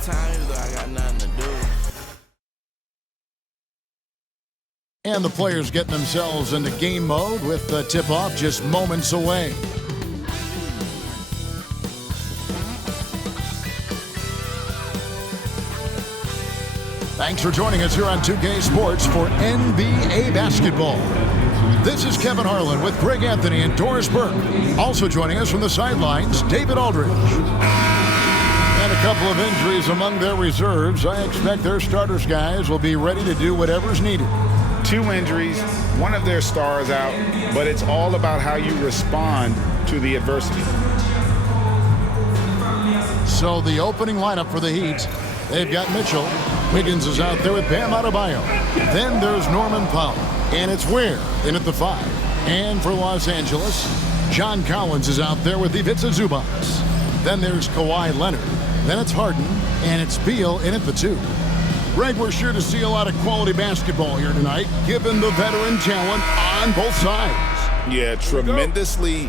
got time either. I got nothing to do. And the players getting themselves into game mode with the tip-off just moments away. Thanks for joining us here on 2K Sports for NBA basketball. This is Kevin Harlan with Greg Anthony and Doris Burke. Also joining us from the sidelines, David Aldridge. And a couple of injuries among their reserves. I expect their starters guys will be ready to do whatever's needed. 2 injuries, one of their stars out, but it's all about how you respond to the adversity. So the opening lineup for the Heat, they've got Mitchell. Wiggins is out there with Bam Adebayo. Then there's Norman Powell. And it's Ware in at the 5. And for Los Angeles, John Collins is out there with Ivica Zubac. Then there's Kawhi Leonard. Then it's Harden. And it's Beal in at the 2. Greg, we're sure to see a lot of quality basketball here tonight, given the veteran talent on both sides. Yeah, tremendously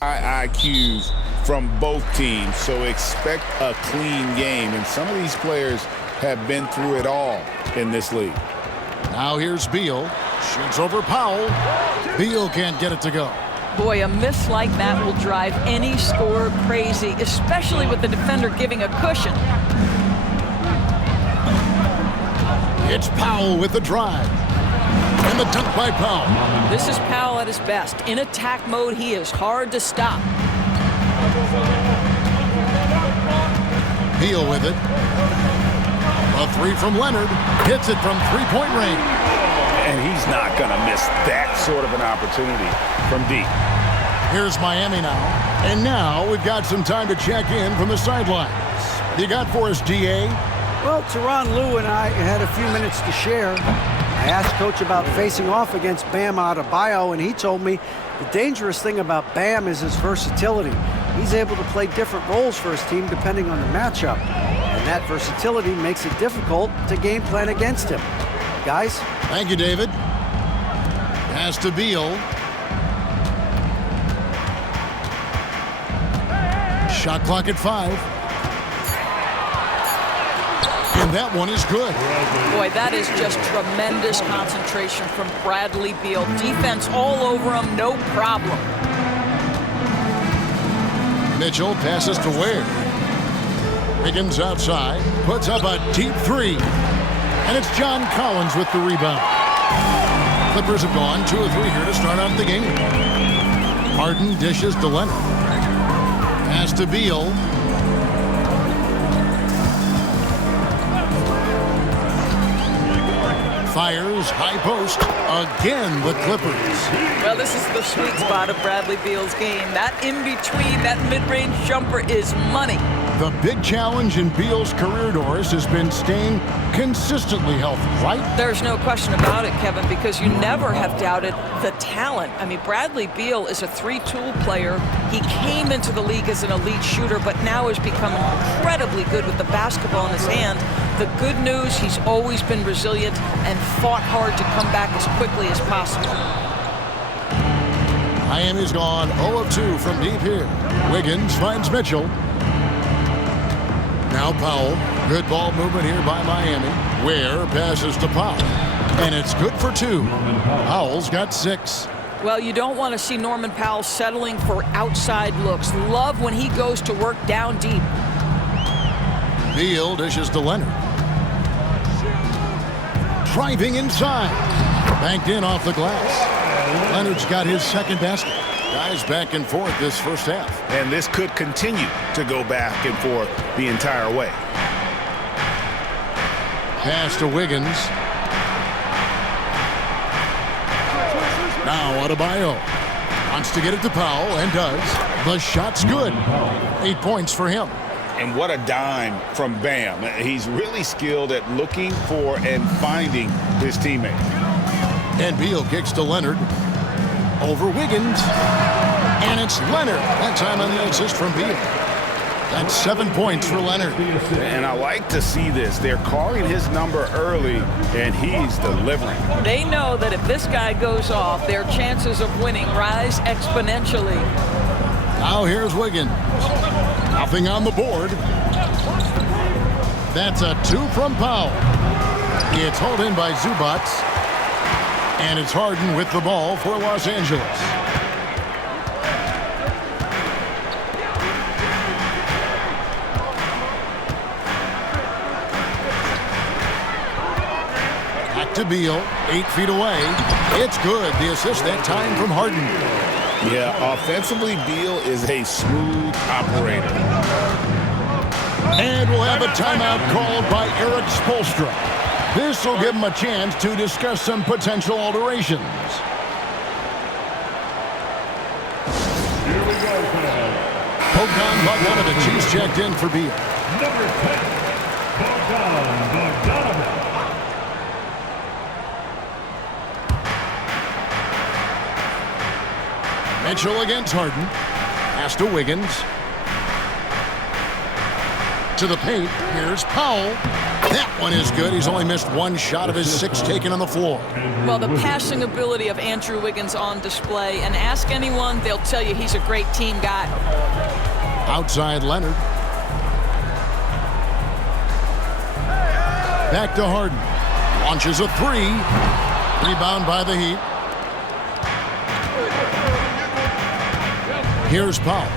high IQs from both teams, so expect a clean game. And some of these players have been through it all in this league. Now here's Beal. Shoots over Powell. Beal can't get it to go. Boy, a miss like that will drive any scorer crazy, especially with the defender giving a cushion. It's Powell with the drive. And the dunk by Powell. This is Powell at his best. In attack mode, he is hard to stop. Beal with it. A 3 from Leonard. Hits it from three-point range. And he's not going to miss that sort of an opportunity from deep. Here's Miami now. And now we've got some time to check in from the sidelines. What you got for us, D.A.? Well, Tyronn Lue and I had a few minutes to share. I asked Coach about facing off against Bam Adebayo, and he told me the dangerous thing about Bam is his versatility. He's able to play different roles for his team depending on the matchup. And that versatility makes it difficult to game plan against him. Guys? Thank you, David. Pass to Beal. Shot clock at 5. And that one is good. Boy, that is just tremendous concentration from Bradley Beal. Defense all over him, no problem. Mitchell passes to Ware. Wiggins outside, puts up a deep 3. And it's John Collins with the rebound. Clippers have gone 2 of 3 here to start out the game. Harden dishes to Leonard. Pass to Beal. Fires, high post. Again, the Clippers. Well, this is the sweet spot of Bradley Beal's game. That in-between, that mid-range jumper is money. The big challenge in Beal's career, Doris, has been staying consistently healthy, right? There's no question about it, Kevin, because you never have doubted the talent. I mean, Bradley Beal is a 3-tool player. He came into the league as an elite shooter, but now has become incredibly good with the basketball in his hand. The good news, he's always been resilient and fought hard to come back as quickly as possible. Miami's gone 0 of 2 from deep here. Wiggins finds Mitchell. Now Powell. Good ball movement here by Miami. Ware passes to Powell. And it's good for 2. Powell's got 6. Well, you don't want to see Norman Powell settling for outside looks. Love when he goes to work down deep. Beal dishes to Leonard. Driving inside. Banked in off the glass. Leonard's got his second basket. Guys back and forth this first half. And this could continue to go back and forth the entire way. Pass to Wiggins. Now Adebayo wants to get it to Powell and does. The shot's good. 8 points for him. And what a dime from Bam. He's really skilled at looking for and finding his teammate. And Beal kicks to Leonard. Over Wiggins. And it's Leonard. That time on the assist from Beal. That's 7 points for Leonard. And I like to see this. They're calling his number early, and he's delivering. They know that if this guy goes off, their chances of winning rise exponentially. Now here's Wiggins. Nothing on the board. That's a 2 from Powell. It's hauled in by Zubac. And it's Harden with the ball for Los Angeles. Back to Beal, 8 feet away. It's good. The assist that time from Harden. Yeah, offensively, Beal is a smooth operator. And we'll have a timeout called by Eric Spoelstra. This will give him a chance to discuss some potential alterations. Here we go, fans. Bogdan Bogdanovic, he's checked in for Beal. Number 10, Bogdan Bogdanovic. Mitchell against Harden. Pass to Wiggins. To the paint. Here's Powell. That one is good. He's only missed 1 shot of his 6 taken on the floor. Well, the passing ability of Andrew Wiggins on display. And ask anyone, they'll tell you he's a great team guy. Outside Leonard. Back to Harden. Launches a 3. Rebound by the Heat. Here's Powell.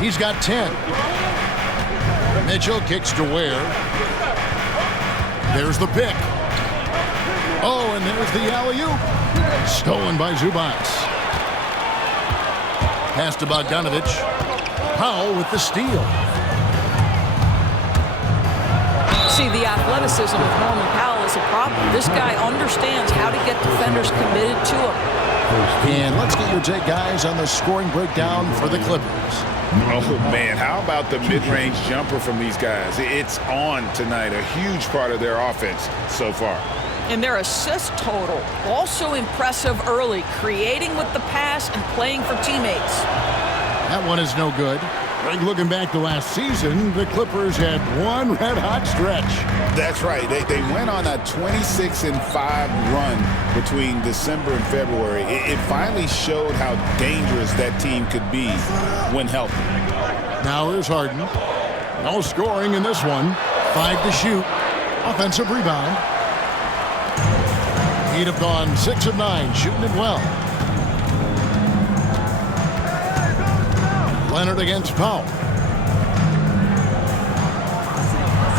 He's got 10. Mitchell kicks to Ware. There's the pick. Oh, and there's the alley-oop. Stolen by Zubac. Pass to Bogdanovic. Powell with the steal. See, the athleticism of Norman Powell is a problem. This guy understands how to get defenders committed to him. And let's get your take, guys, on the scoring breakdown for the Clippers. Oh, man, how about the mid-range jumper from these guys? It's on tonight, a huge part of their offense so far. And their assist total, also impressive early, creating with the pass and playing for teammates. That one is no good. Looking back to last season, the Clippers had one red-hot stretch. That's right. They went on a 26-5 run between December and February. It finally showed how dangerous that team could be when healthy. Now here's Harden. No scoring in this one. 5 to shoot. Offensive rebound. He'd have gone 6 of 9, shooting it well. Leonard against Powell.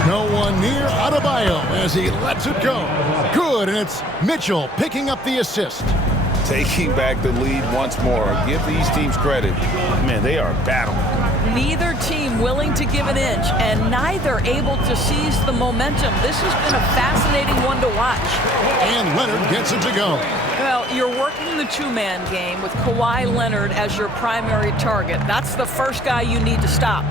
No one near Adebayo as he lets it go. Good, and it's Mitchell picking up the assist. Taking back the lead once more. Give these teams credit. Man, they are battling. Neither team willing to give an inch, and neither able to seize the momentum. This has been a fascinating one to watch. And Leonard gets it to go. Well, you're working the two-man game with Kawhi Leonard as your primary target. That's the first guy you need to stop.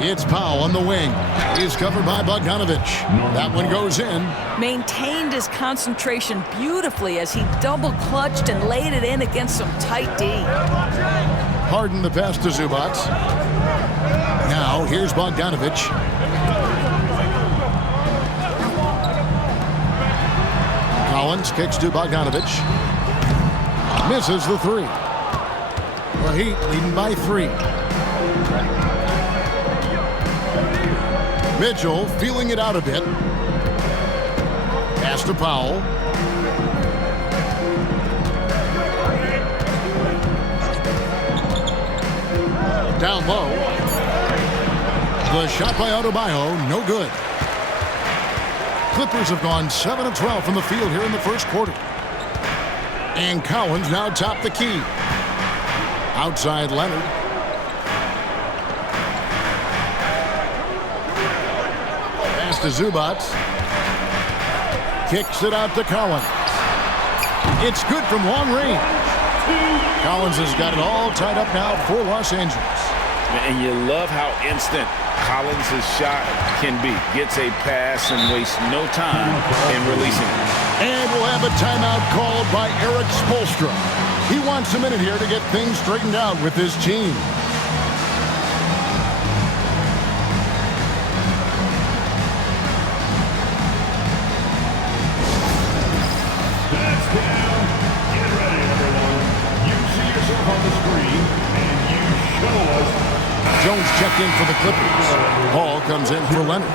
It's Powell on the wing. He's covered by Bogdanovic. That one goes in. Maintained his concentration beautifully as he double-clutched and laid it in against some tight D. Harden the pass to Zubac. Now here's Bogdanovic. Collins kicks to Bogdanovic. Misses the 3. The Heat leading by 3. Mitchell feeling it out a bit. Pass to Powell. Down low. The shot by Adebayo, no good. Clippers have gone 7 of 12 from the field here in the first quarter. And Collins now top the key. Outside Leonard. Pass to Zubac. Kicks it out to Collins. It's good from long range. Collins has got it all tied up now for Los Angeles. And you love how instant Collins' shot can be. Gets a pass and wastes no time in releasing it. And we'll have a timeout called by Eric Spoelstra. He wants a minute here to get things straightened out with his team. That's down. Get ready, everyone. You Jones checked in for the Clippers. Paul comes in for Leonard.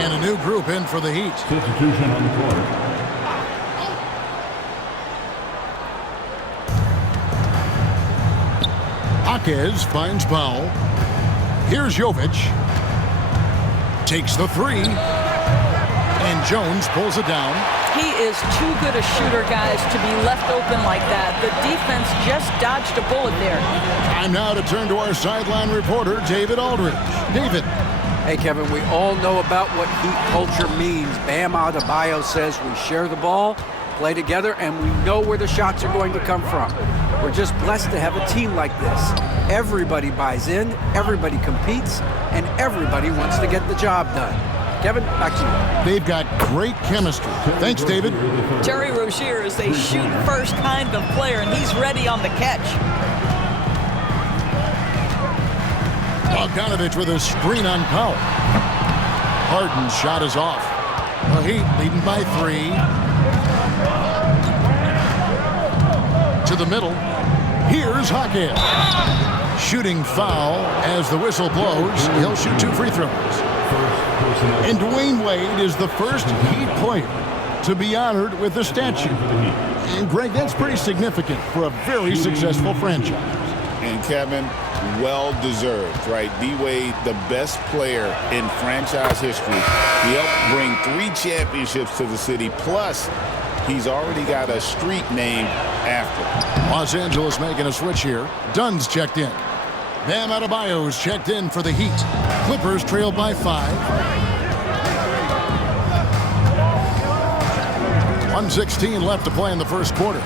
And a new group in for the Heat. Substitution on the court. Jaquez finds Powell. Here's Jovic. Takes the three. And Jones pulls it down. He is too good a shooter, guys, to be left open like that. The defense just dodged a bullet there. Time now to turn to our sideline reporter, David Aldridge. David. Hey, Kevin, we all know about what Heat culture means. Bam Adebayo says we share the ball, play together, and we know where the shots are going to come from. We're just blessed to have a team like this. Everybody buys in, everybody competes, and everybody wants to get the job done. Kevin, back to you. They've got great chemistry. Thanks, David. Terry Rozier is a shoot-first kind of player, and he's ready on the catch. Bogdanovich with a screen on Powell. Harden's shot is off. The Heat leading by 3. To the middle. Here's Jaquez. Shooting foul as the whistle blows. He'll shoot 2 free throws. And Dwayne Wade is the first Heat player to be honored with a statue. And Greg, that's pretty significant for a very successful franchise. And Kevin, well-deserved, right? D-Wade, the best player in franchise history. He helped bring 3 championships to the city, plus he's already got a street named after him. Los Angeles making a switch here. Dunn's checked in. Bam Adebayo's checked in for the Heat. Clippers trailed by 5. 1:16 left to play in the first quarter.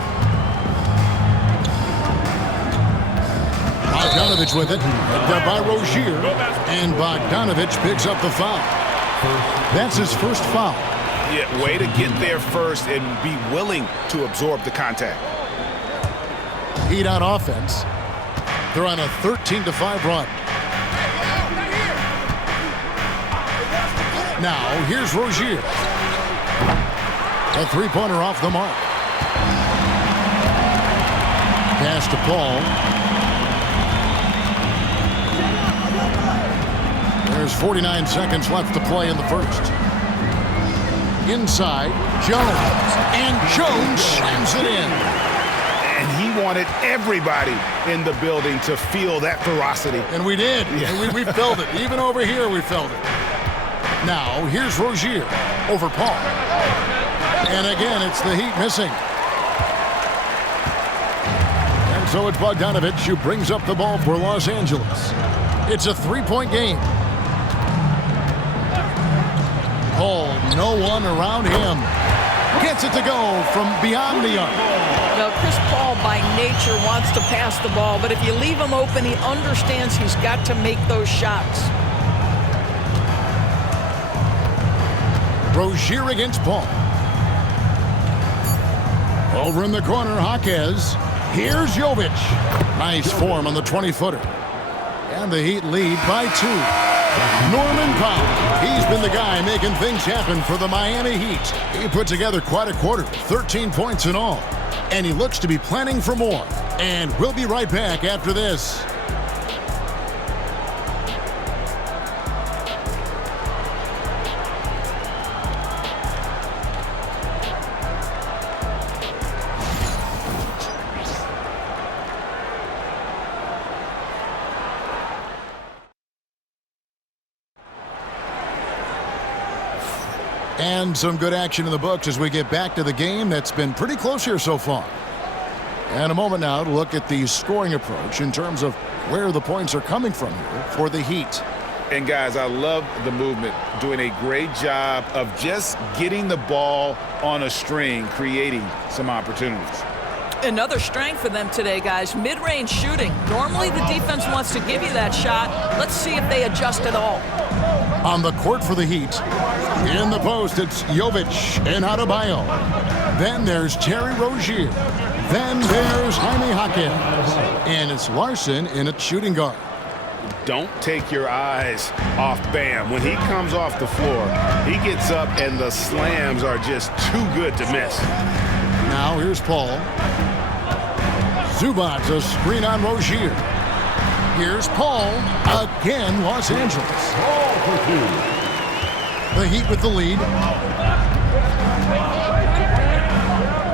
Bogdanovich with it. There by Rozier. And Bogdanovich picks up the foul. That's his first foul. Yeah, way to get there first and be willing to absorb the contact. Heat on offense. They're on a 13-5 run. Now, here's Rozier. A three-pointer off the mark. Pass to Paul. There's 49 seconds left to play in the first. Inside, Jones. And Jones slams it in. And he wanted everybody in the building to feel that ferocity. And we did. Yeah. And we felt it. Even over here, we felt it. Now, here's Rozier over Paul. And again, it's the Heat missing. And so it's Bogdanovich who brings up the ball for Los Angeles. It's a 3-point game. Paul, no one around him. Gets it to go from beyond the arc. Now, Chris Paul by nature wants to pass the ball, but if you leave him open, he understands he's got to make those shots. Rozier against Paul. Over in the corner, Jaquez. Here's Jovic. Nice form on the 20-footer. And the Heat lead by 2. Norman Powell. He's been the guy making things happen for the Miami Heat. He put together quite a quarter, 13 points in all. And he looks to be planning for more. And we'll be right back after this. And some good action in the books as we get back to the game that's been pretty close here so far. And a moment now to look at the scoring approach in terms of where the points are coming from here for the Heat. And guys, I love the movement, doing a great job of just getting the ball on a string, creating some opportunities. Another strength for them today, guys, mid-range shooting. Normally the defense wants to give you that shot. Let's see if they adjust at all. On the court for the Heat. In the post, it's Jovic and Adebayo. Then there's Terry Rozier. Then there's Jaime Jaquez. And it's Larson in at shooting guard. Don't take your eyes off Bam. When he comes off the floor, he gets up and the slams are just too good to miss. Now here's Paul. Zubac, a screen on Rozier. Here's Paul. Again, Los Angeles. Paul for 2. The Heat with the lead.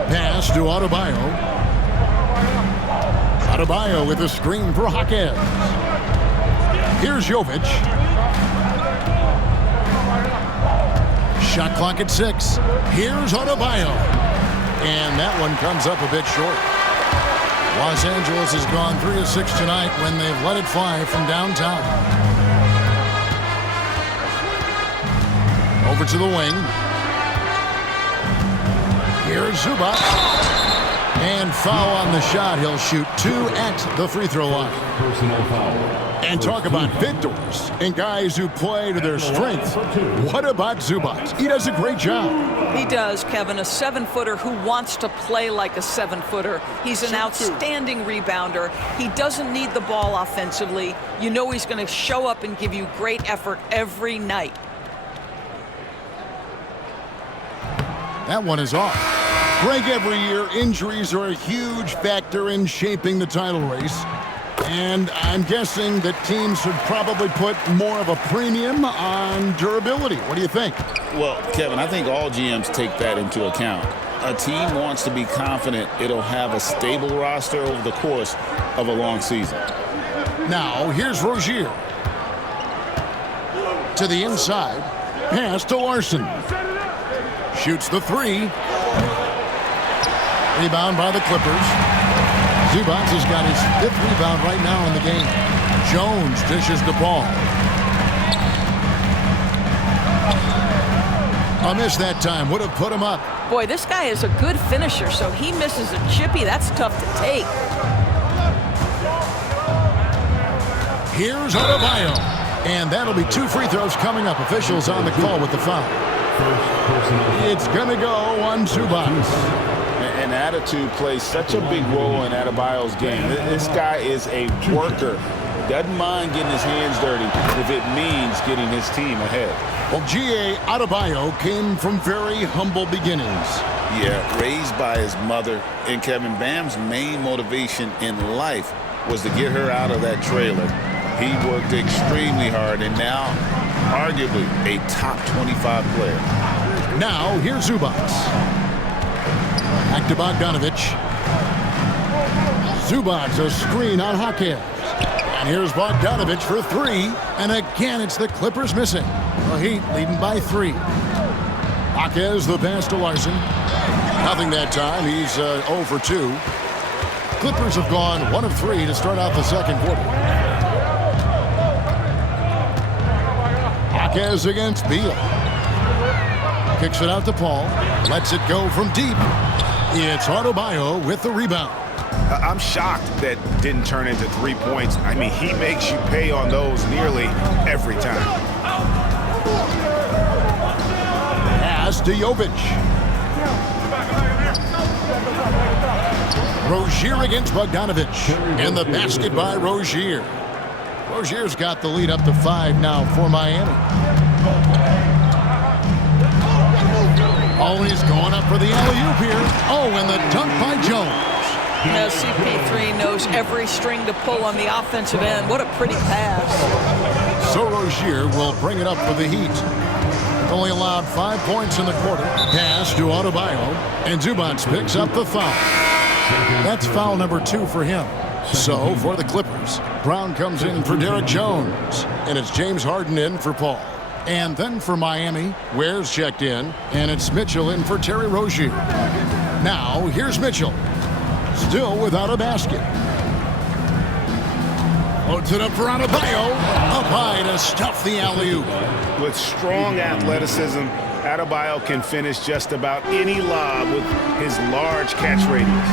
Pass to Adebayo. Adebayo with a screen for Jaquez. Here's Jovic. Shot clock at 6. Here's Adebayo. And that one comes up a bit short. Los Angeles has gone 3 of 6 tonight when they've let it fly from downtown. Over to the wing. Here's Zubac. And foul on the shot. He'll shoot 2 at the free throw line. Personal foul. And talk about victors and guys who play to their strength. What about Zubac? He does a great job. He does, Kevin. A 7-footer who wants to play like a 7-footer. He's an outstanding rebounder. He doesn't need the ball offensively. You know he's going to show up and give you great effort every night. That one is off. Greg, every year, injuries are a huge factor in shaping the title race. And I'm guessing that teams should probably put more of a premium on durability. What do you think? Well, Kevin, I think all GMs take that into account. A team wants to be confident it'll have a stable roster over the course of a long season. Now, here's Rozier. To the inside. Pass to Larson. Shoots the 3. Rebound by the Clippers. Zubac has got his 5th rebound right now in the game. Jones dishes to Paul. A miss that time. Would have put him up. Boy, this guy is a good finisher, so he misses a chippy. That's tough to take. Here's Adebayo. And that'll be 2 free throws coming up. Officials on the call with the foul. It's going to go on Zubac. And attitude plays such a big role in Adebayo's game. This guy is a worker. Doesn't mind getting his hands dirty if it means getting his team ahead. Well, G.A. Adebayo came from very humble beginnings. Yeah, raised by his mother. And Kevin, Bam's main motivation in life was to get her out of that trailer. He worked extremely hard and now arguably a top 25 player. Now, here's Zubac. Back to Bogdanovic. Zubac, a screen on Jaquez. And here's Bogdanovic for 3. And again, it's the Clippers missing. The Heat leading by 3. Jaquez, the pass to Larson. Nothing that time. He's 0 for 2. Clippers have gone 1 of 3 to start out the second quarter. Jaquez against Beal. Kicks it out to Paul. Lets it go from deep. It's Adebayo with the rebound. I'm shocked that didn't turn into 3 points. I mean, he makes you pay on those nearly every time. Pass to Jovic. Rozier against Bogdanovic. And the basket by Rozier. Rozier's got the lead up to 5 now for Miami. Oh, he's going up for the alley-oop here. Oh, and the dunk by Jones. Now CP3 knows every string to pull on the offensive end. What a pretty pass. So Rozier will bring it up for the Heat. Only allowed 5 points in the quarter. Pass to Adebayo. And Zubac picks up the foul. That's foul number 2 for him. So for the Clippers, Brown comes in for Derek Jones. And it's James Harden in for Paul. And then for Miami, Ware's checked in, and it's Mitchell in for Terry Rozier. Now, here's Mitchell. Still without a basket. Loads it up for Adebayo. Up high to stuff the alley-oop. With strong athleticism, Adebayo can finish just about any lob with his large catch radius.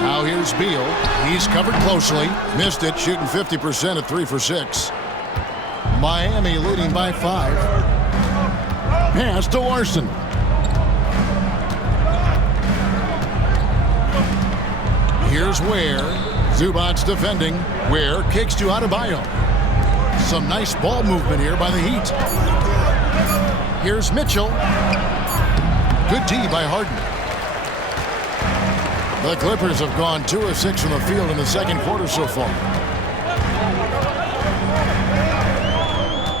Now here's Beal. He's covered closely. Missed it, shooting 50% at 3 for 6. Miami leading by 5. Pass to Larson. Here's Ware. Zubac defending. Ware kicks to Adebayo. Some nice ball movement here by the Heat. Here's Mitchell. Good D by Harden. The Clippers have gone 2 of 6 from the field in the second quarter so far.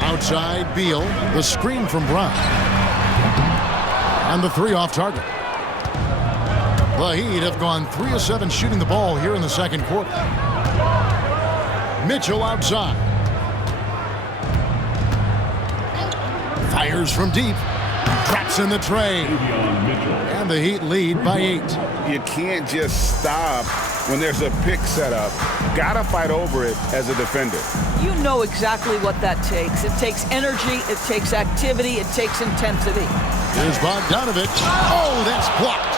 Outside, Beal. The screen from Brown. And the 3 off target. The Heat have gone 3 of 7 shooting the ball here in the second quarter. Mitchell outside. Fires from deep. Traps in the tray. And the Heat lead by 8. You can't just stop when there's a pick set up. Gotta fight over it as a defender. You know exactly what that takes. It takes energy, it takes activity, it takes intensity. Here's Bogdanovich. Oh, that's blocked.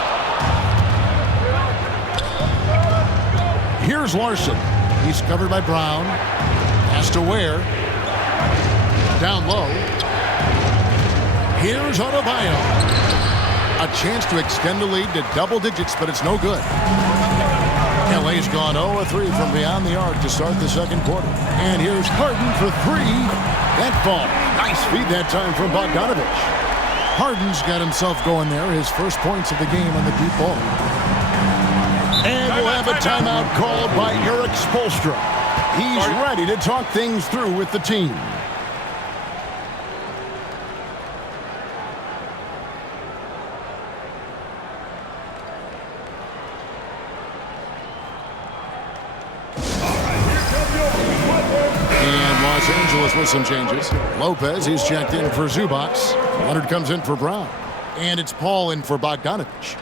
Here's Larson. He's covered by Brown. Pass to Ware. Down low. Here's Adebayo. A chance to extend the lead to double digits, but it's no good. LA's gone 0 of 3 from beyond the arc to start the second quarter. And here's Harden for 3. That ball. Nice feed that time from Bogdanovich. Harden's got himself going there. His first points of the game on the deep ball. And we'll have a timeout called by Eric Spoelstra. He's ready to talk things through with the team. And Los Angeles with some changes. Lopez, he's checked in for Zubac. Leonard comes in for Brown. And it's Paul in for Bogdanovich.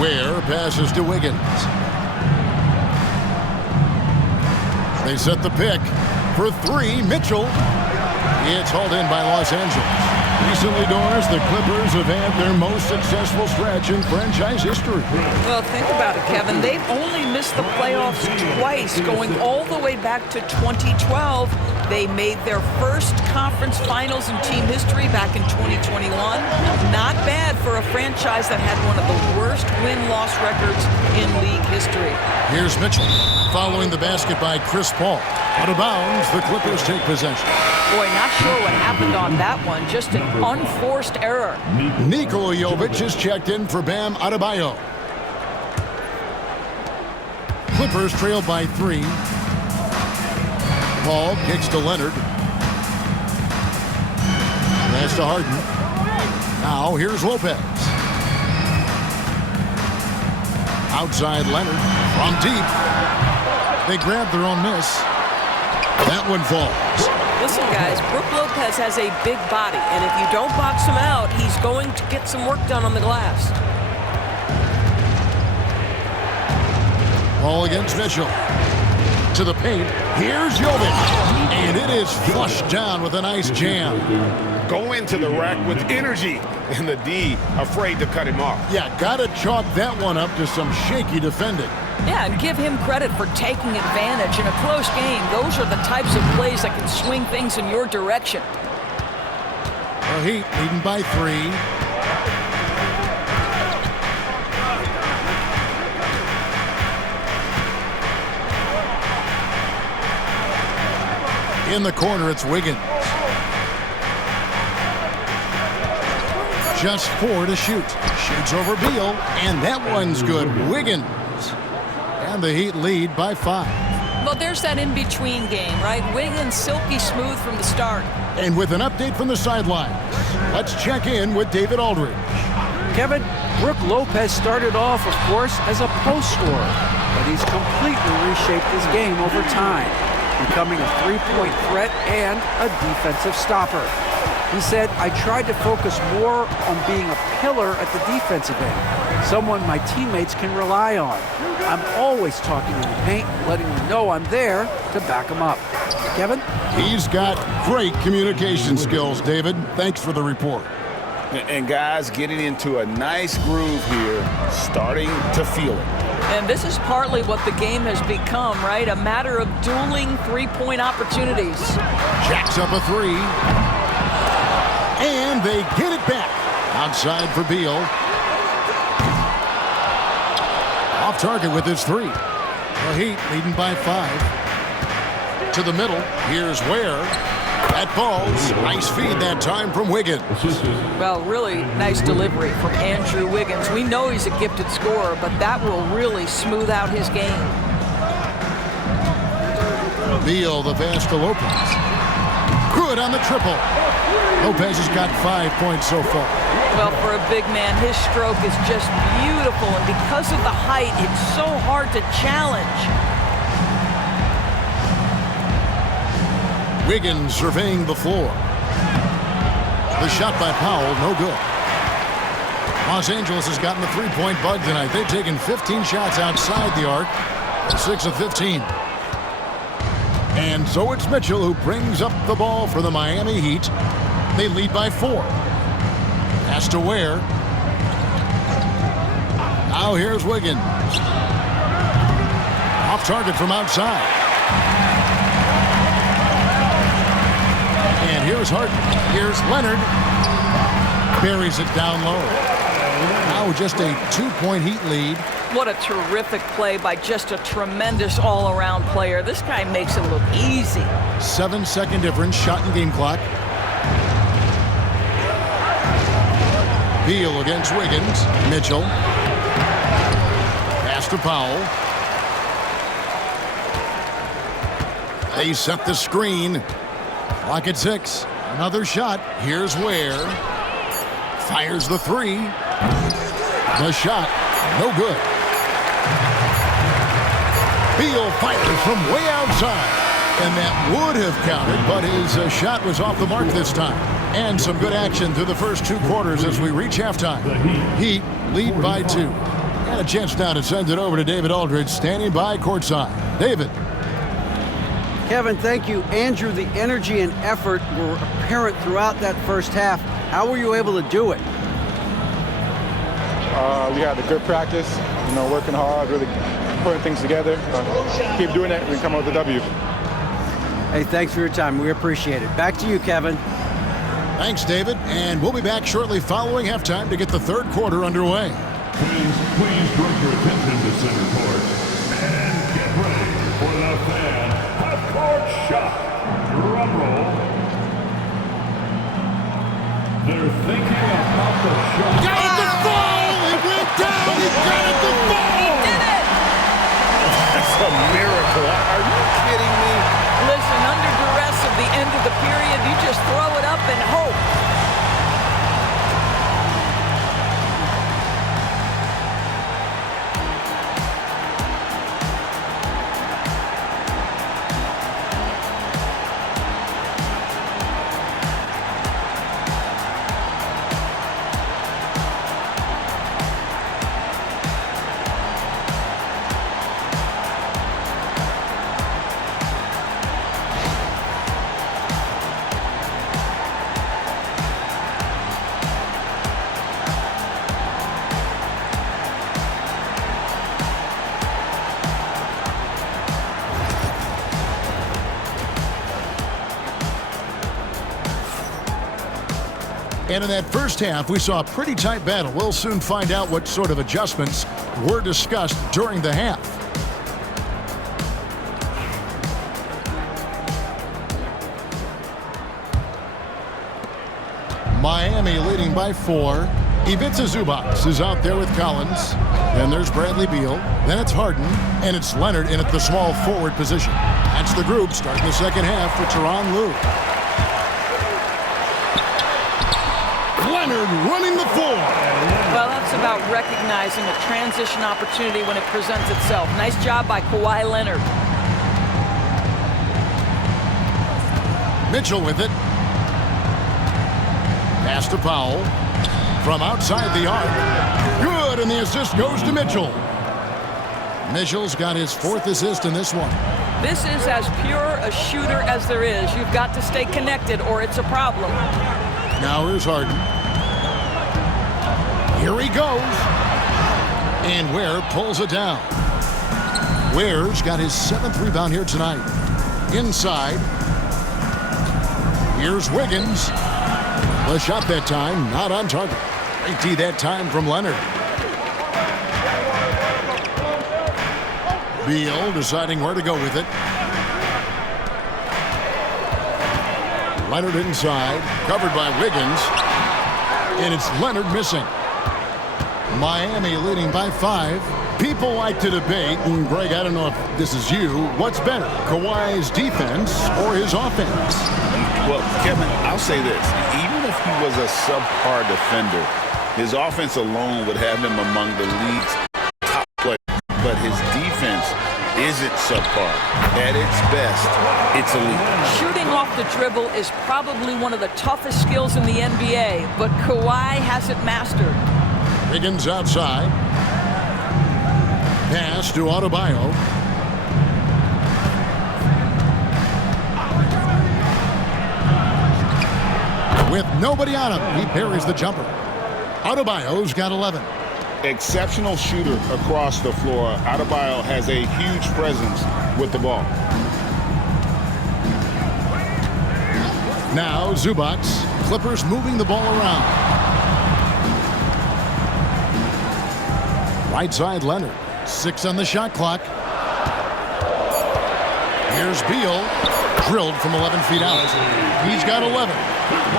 Ware passes to Wiggins. They set the pick for 3. Mitchell. It's hauled in by Los Angeles. Recently, Doris, the Clippers have had their most successful stretch in franchise history. Well, think about it, Kevin. They've only missed the playoffs twice, going all the way back to 2012. They made their first conference finals in team history back in 2021. Not bad for a franchise that had one of the worst win-loss records in league history. Here's Mitchell, following the basket by Chris Paul. Out of bounds, the Clippers take possession. Boy, not sure what happened on that one. Just an unforced error. Nikola Jovic is checked in for Bam Adebayo. Clippers trail by 3. Paul kicks to Leonard. Pass to Harden. Now here's Lopez. Outside Leonard from deep. They grab their own miss. That one falls. Listen, guys, Brook Lopez has a big body, and if you don't box him out, he's going to get some work done on the glass. Ball against Mitchell. To the paint. Here's Jovic. And it is flushed down with a nice jam. Go into the rack with energy, and the D afraid to cut him off. Yeah, gotta chalk that one up to some shaky defending. Yeah, and give him credit for taking advantage in a close game. Those are the types of plays that can swing things in your direction. The Heat leading by 3. In the corner, it's Wiggins. Just 4 to shoot. Shoots over Beal, and that one's good. Wiggins. And the Heat lead by 5. Well, there's that in-between game, right? Wiggins silky smooth from the start. And with an update from the sidelines, let's check in with David Aldridge. Kevin, Brook Lopez started off, of course, as a post scorer, but he's completely reshaped his game over time, becoming a three-point threat and a defensive stopper. He said, I tried to focus more on being a pillar at the defensive end, someone my teammates can rely on. I'm always talking in the paint, letting them know I'm there to back them up. Kevin? He's got great communication skills, David. Thanks for the report. And guys, getting into a nice groove here, starting to feel it. And this is partly what the game has become, right? A matter of dueling three-point opportunities. Jacks up a 3. And Outside for Beal. Off target with his three. The Heat leading by 5. To the middle. Here's Ware. That falls. Nice feed that time from Wiggins. Well, really nice delivery from Andrew Wiggins. We know he's a gifted scorer, but that will really smooth out his game. Beal, the pass to Lopez. Good on the triple. Lopez has got 5 points so far. Well, for a big man, his stroke is just beautiful, and because of the height, it's so hard to challenge. Wiggins surveying the floor. The shot by Powell, no good. Los Angeles has gotten the three-point bug tonight. They've taken 15 shots outside the arc, 6 of 15. And so it's Mitchell who brings up the ball for the Miami Heat. They lead by 4. Pass to Ware. Now here's Wiggins. Off target from outside. And here's Harden. Here's Leonard. Buries it down low. Now just a 2-point Heat lead. What a terrific play by just a tremendous all-around player. This guy makes it look easy. 7-second difference, shot and game clock. Beal against Wiggins. Mitchell. Pass to Powell. They set the screen. Clock at 6. Another shot. Here's Ware. Fires the three. The shot. No good. Beal fires from way outside. And that would have counted, but his shot was off the mark this time. And some good action through the first 2 quarters as we reach halftime. Heat lead by 2. And a chance now to send it over to David Aldridge, standing by courtside. David. Kevin, thank you. Andrew, the energy and effort were apparent throughout that first half. How were you able to do it? We had a good practice, working hard, really putting things together. Keep doing it, we can come out with a W. Hey, thanks for your time. We appreciate it. Back to you, Kevin. Thanks, David. And we'll be back shortly following halftime to get the third quarter underway. Please direct your attention to center court and get ready for the fan half-court shot. Drum roll. They're thinking about the shot. Got it to fall! It went down! He got it to fall! He did it! That's a miracle. Are you kidding me? Listen, under duress of the end of the period, you just throw it up and hope. And in that first half, we saw a pretty tight battle. We'll soon find out what sort of adjustments were discussed during the half. Miami leading by 4. Ivica Zubac is out there with Collins. Then there's Bradley Beal. Then it's Harden. And it's Leonard in at the small forward position. That's the group starting the second half for Tyronn Lue. Leonard running the floor. Well, that's about recognizing a transition opportunity when it presents itself. Nice job by Kawhi Leonard. Mitchell with it. Pass to Powell. From outside the arc. Good, and the assist goes to Mitchell. Mitchell's got his 4th assist in this one. This is as pure a shooter as there is. You've got to stay connected or it's a problem. Now here's Harden. Here he goes. And Ware pulls it down. Ware's got his 7th rebound here tonight. Inside. Here's Wiggins. The shot that time, not on target. Great D that time from Leonard. Beal deciding where to go with it. Leonard inside, covered by Wiggins. And it's Leonard missing. Miami leading by 5. People like to debate, and Greg, I don't know if this is you, what's better, Kawhi's defense or his offense? Well, Kevin, I'll say this. Even if he was a subpar defender, his offense alone would have him among the league's top players. But his defense isn't subpar. At its best, it's elite. Shooting off the dribble is probably one of the toughest skills in the NBA, but Kawhi has it mastered. Wiggins outside. Pass to Adebayo. With nobody on him, he parries the jumper. Adebayo's got 11. Exceptional shooter across the floor. Adebayo has a huge presence with the ball. Now Zubac. Clippers moving the ball around. Right side Leonard. 6 on the shot clock. Here's Beal. Drilled from 11 feet out. He's got 11.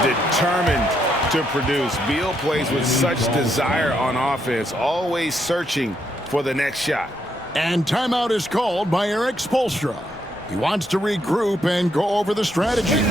Determined to produce. Beal plays with such desire on offense, always searching for the next shot. And timeout is called by Eric Spoelstra. He wants to regroup and go over the strategy.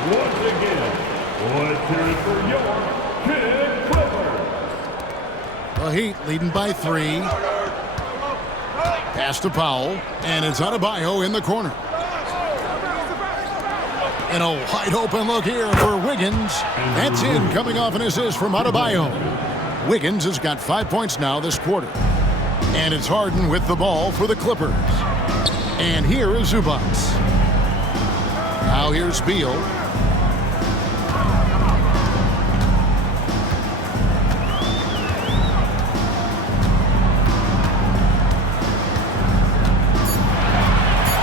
Once again, let's hear it for your Kid Clippers. The Heat leading by 3. Pass to Powell, and it's Adebayo in the corner. And a wide open look here for Wiggins. That's in, coming off an assist from Adebayo. Wiggins has got 5 points now this quarter. And it's Harden with the ball for the Clippers. And here is Zubac. Now here's Beal.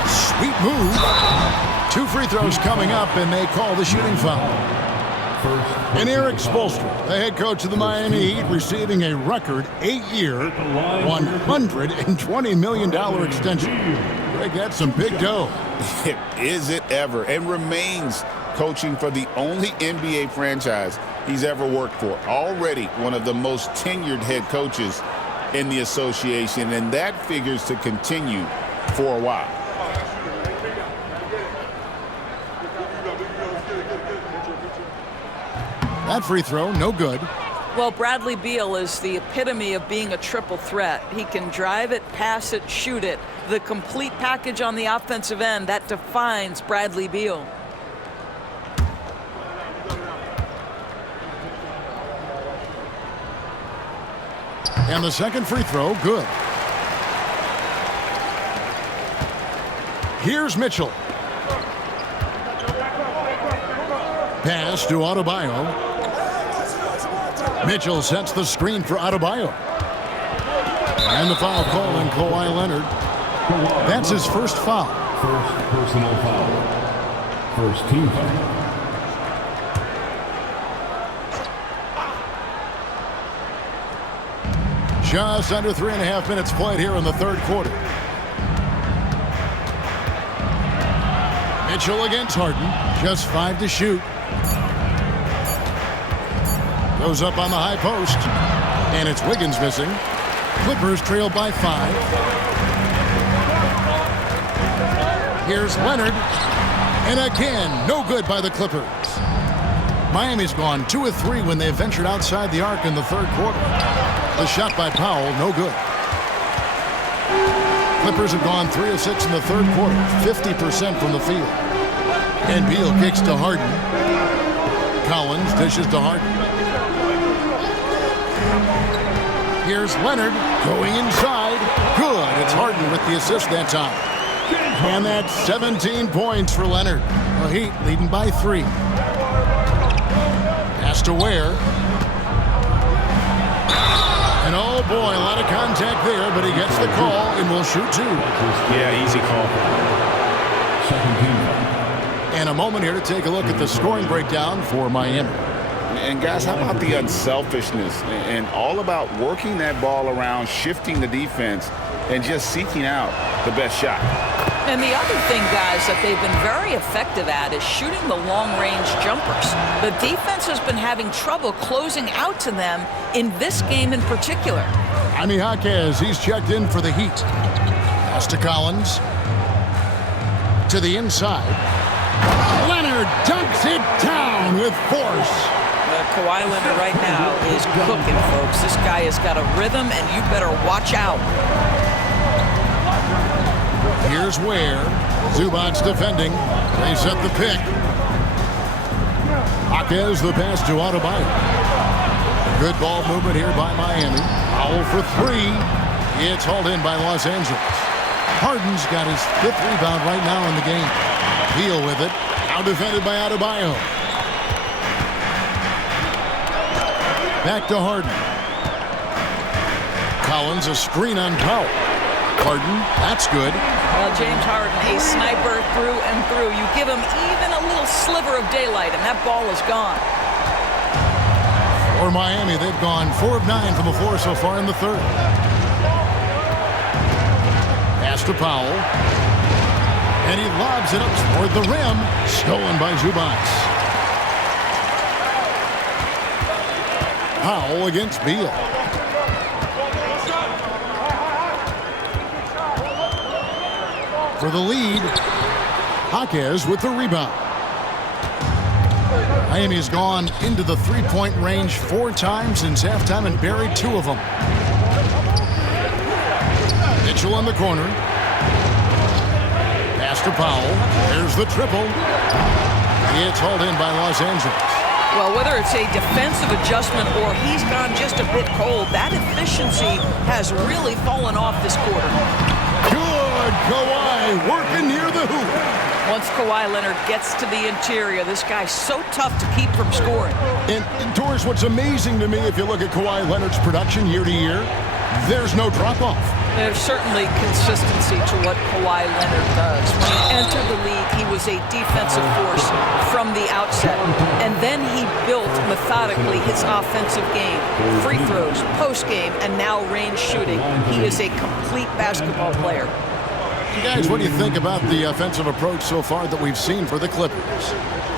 Sweet move. 2 free throws coming up, and they call the shooting foul. And Eric Spoelstra, the head coach of the Miami Heat, receiving a record 8-year, $120 million extension. Greg, that's some big dough. Is it ever? And remains coaching for the only NBA franchise he's ever worked for. Already one of the most tenured head coaches in the association, and that figures to continue for a while. That free throw, no good. Well, Bradley Beal is the epitome of being a triple threat. He can drive it, pass it, shoot it. The complete package on the offensive end, that defines Bradley Beal. And the second free throw, good. Here's Mitchell. Pass to Adebayo. Mitchell sets the screen for Adebayo. And the foul call on Kawhi Leonard. That's his first foul. First personal foul. First team foul. Just under 3.5 minutes played here in the third quarter. Mitchell against Harden. Just 5 to shoot. Goes up on the high post. And it's Wiggins missing. Clippers trail by 5. Here's Leonard. And again, no good by the Clippers. Miami's gone 2 of 3 when they ventured outside the arc in the third quarter. The shot by Powell, no good. Clippers have gone 3 of 6 in the third quarter, 50% from the field. And Beal kicks to Harden. Collins dishes to Harden. Here's Leonard going inside. Good. It's Harden with the assist that time. And that's 17 points for Leonard. The Heat leading by 3. Pass to Ware. And oh boy, a lot of contact there, but he gets the call and will shoot 2. Yeah, easy call. Second team. And a moment here to take a look at the scoring breakdown for Miami. And guys, how about the unselfishness and all about working that ball around, shifting the defense, and just seeking out the best shot. And the other thing, guys, that they've been very effective at is shooting the long-range jumpers. The defense has been having trouble closing out to them in this game in particular. Jaime Jaquez, he's checked in for the Heat. Pass to Collins. To the inside. Leonard dunks it down with force. Kawhi Leonard right now is cooking, folks. This guy has got a rhythm, and you better watch out. Here's Ware. Zubac's defending. They set the pick. Jaquez the pass to Adebayo. Good ball movement here by Miami. Foul for 3. It's hauled in by Los Angeles. Harden's got his 5th rebound right now in the game. Beal with it. Now defended by Adebayo. Back to Harden. Collins, a screen on Powell. Harden, that's good. Well, James Harden, a sniper through and through. You give him even a little sliver of daylight, and that ball is gone. For Miami, they've gone 4 of 9 from the floor so far in the third. Pass to Powell. And he lobs it up toward the rim. Stolen by Zubac. Powell against Beal. For the lead, Jaquez with the rebound. Miami's gone into the three-point range 4 times since halftime and buried 2 of them. Mitchell in the corner. Pass to Powell. There's the triple. It's hauled in by Los Angeles. Well, whether it's a defensive adjustment or he's gone just a bit cold, that efficiency has really fallen off this quarter. Good Kawhi working near the hoop. Once Kawhi Leonard gets to the interior, this guy's so tough to keep from scoring. And Doris, what's amazing to me, if you look at Kawhi Leonard's production year to year, there's no drop-off. There's certainly consistency to what Kawhi Leonard does. When he entered the league, he was a defensive force from the outset. And then he built methodically his offensive game. Free throws, post-game, and now range shooting. He is a complete basketball player. Guys, what do you think about the offensive approach so far that we've seen for the Clippers?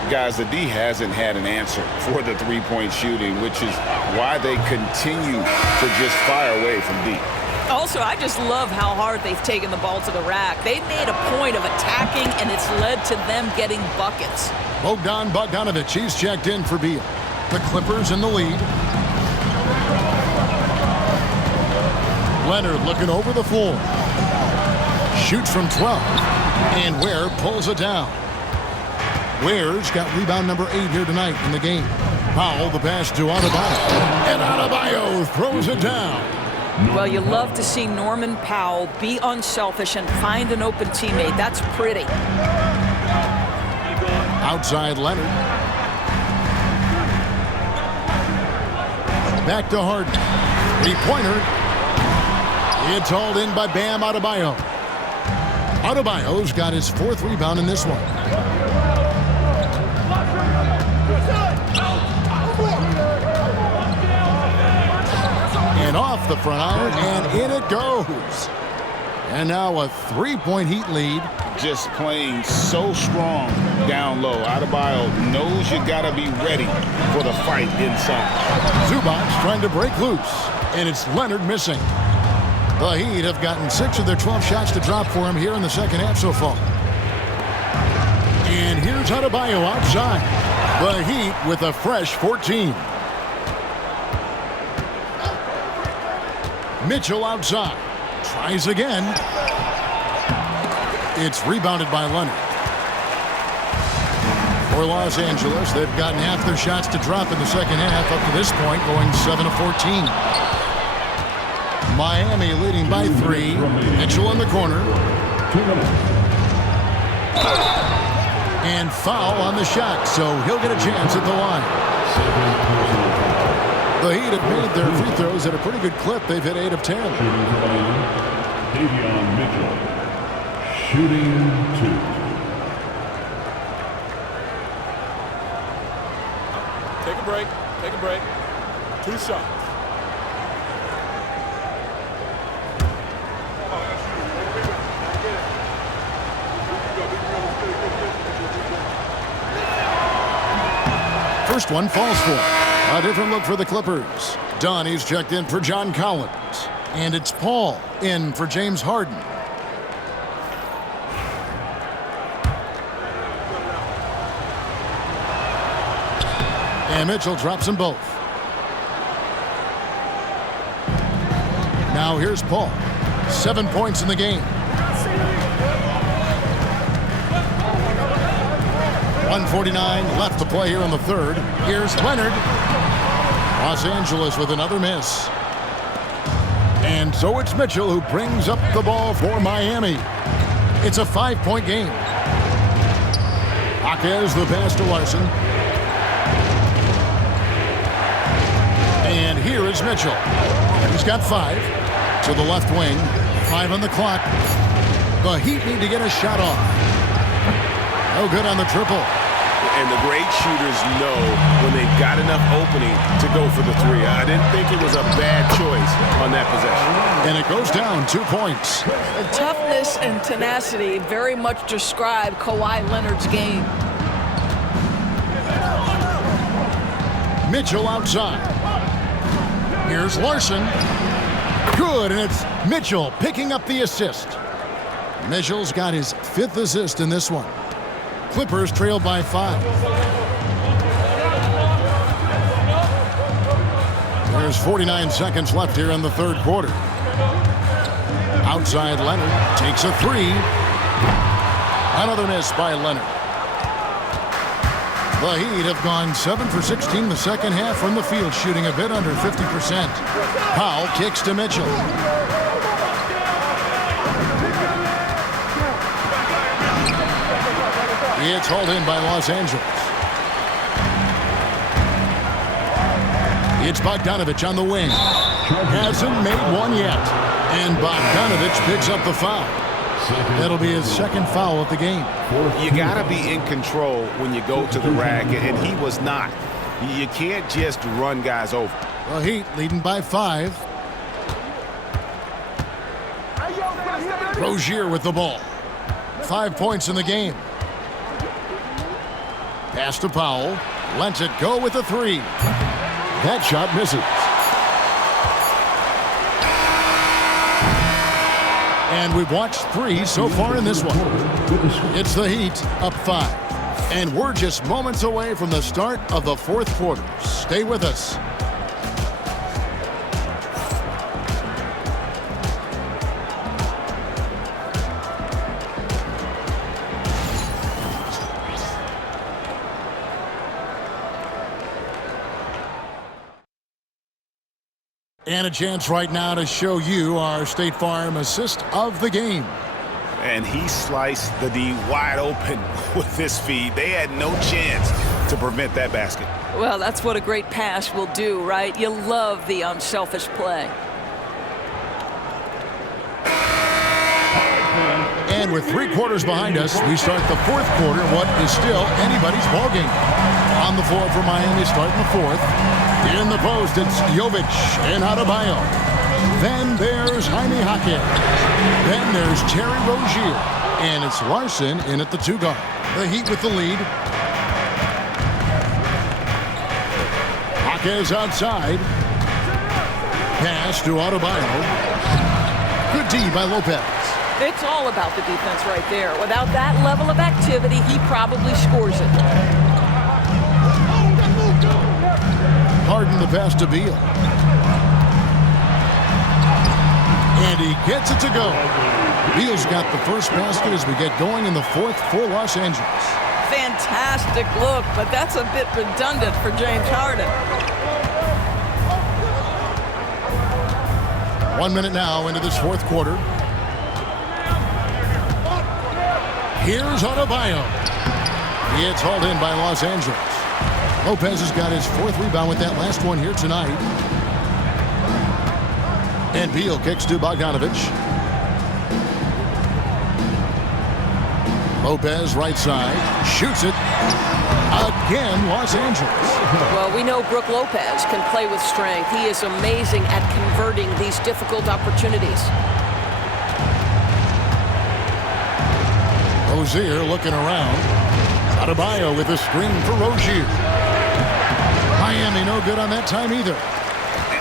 Guys, the D hasn't had an answer for the three-point shooting, which is why they continue to just fire away from deep. Also, I just love how hard they've taken the ball to the rack. They've made a point of attacking, and it's led to them getting buckets. Bogdan Bogdanović, he's checked in for Beal. The Clippers in the lead. Leonard looking over the floor. Shoots from 12. And Ware pulls it down. Ware's got rebound number 8 here tonight in the game. Powell, the pass to Adebayo. And Adebayo throws it down. Well, you love to see Norman Powell be unselfish and find an open teammate. That's pretty. Outside Leonard. Back to Harden. Three-pointer. It's hauled in by Bam Adebayo. Adebayo's got his 4th rebound in this one. And off the front iron, and in it goes. And now a 3-point Heat lead. Just playing so strong down low. Adebayo knows you got to be ready for the fight inside. Zubac trying to break loose, and it's Leonard missing. The Heat have gotten 6 of their 12 shots to drop for him here in the second half so far. And here's Adebayo outside. The Heat with a fresh 14. Mitchell outside. Tries again. It's rebounded by Leonard. For Los Angeles, they've gotten half their shots to drop in the second half up to this point, going 7 of 14. Miami leading by 3. Mitchell in the corner. And foul on the shot, so he'll get a chance at the line. The Heat have made their free throws at a pretty good clip. They've hit 8 of 10. Davion Mitchell, shooting 2. Take a break. Take a break. 2 shots. First one falls for. A different look for the Clippers. Donnie's checked in for John Collins. And it's Paul in for James Harden. And Mitchell drops them both. Now here's Paul. 7 points in the game. 1:49 left to play here in the third. Here's Leonard. Los Angeles with another miss. And so it's Mitchell who brings up the ball for Miami. It's a 5-point game. Jaquez the pass to Larson. And here is Mitchell. He's got 5 to the left wing. 5 on the clock. The Heat need to get a shot off. No good on the triple. And the great shooters know when they've got enough opening to go for the 3. I didn't think it was a bad choice on that possession. And it goes down 2 points. The toughness and tenacity very much describe Kawhi Leonard's game. Mitchell outside. Here's Larson. Good, and it's Mitchell picking up the assist. Mitchell's got his 5th assist in this one. Clippers trail by 5. There's 49 seconds left here in the third quarter. Outside Leonard takes a 3. Another miss by Leonard. The Heat have gone 7 for 16 the second half from the field, shooting a bit under 50%. Powell kicks to Mitchell. It's hauled in by Los Angeles. It's Bogdanovich on the wing. Hasn't made one yet. And Bogdanovich picks up the foul. That'll be his second foul of the game. You got to be in control when you go to the rack, and he was not. You can't just run guys over. The Heat leading by 5. Rozier with the ball. 5 points in the game. Pass to Powell. Lets it go with a 3. That shot misses. And we've watched 3 so far in this one. It's the Heat up 5. And we're just moments away from the start of the fourth quarter. Stay with us. And a chance right now to show you our State Farm assist of the game. And he sliced the D wide open with this feed. They had no chance to prevent that basket. Well, that's what a great pass will do, right? You love the unselfish play. And with 3 quarters behind us, we start the fourth quarter, what is still anybody's ballgame. On the floor for Miami, starting the fourth. In the post, it's Jovic and Adebayo. Then there's Jaime Jaquez. Then there's Terry Rozier. And it's Larson in at the 2 guard. The Heat with the lead. Jaquez outside. Pass to Adebayo. Good D by Lopez. It's all about the defense right there. Without that level of activity, he probably scores it. Harden the pass to Beal. And he gets it to go. Beal's got the first basket as we get going in the fourth for Los Angeles. Fantastic look, but that's a bit redundant for James Harden. 1 minute now into this fourth quarter. Here's Adebayo. It's hauled in by Los Angeles. Lopez has got his 4th rebound with that last one here tonight. And Beal kicks to Bogdanovich. Lopez right side. Shoots it. Again, Los Angeles. Well, we know Brook Lopez can play with strength. He is amazing at converting these difficult opportunities. Rozier looking around. Adebayo with a screen for Rozier. Miami no good on that time either.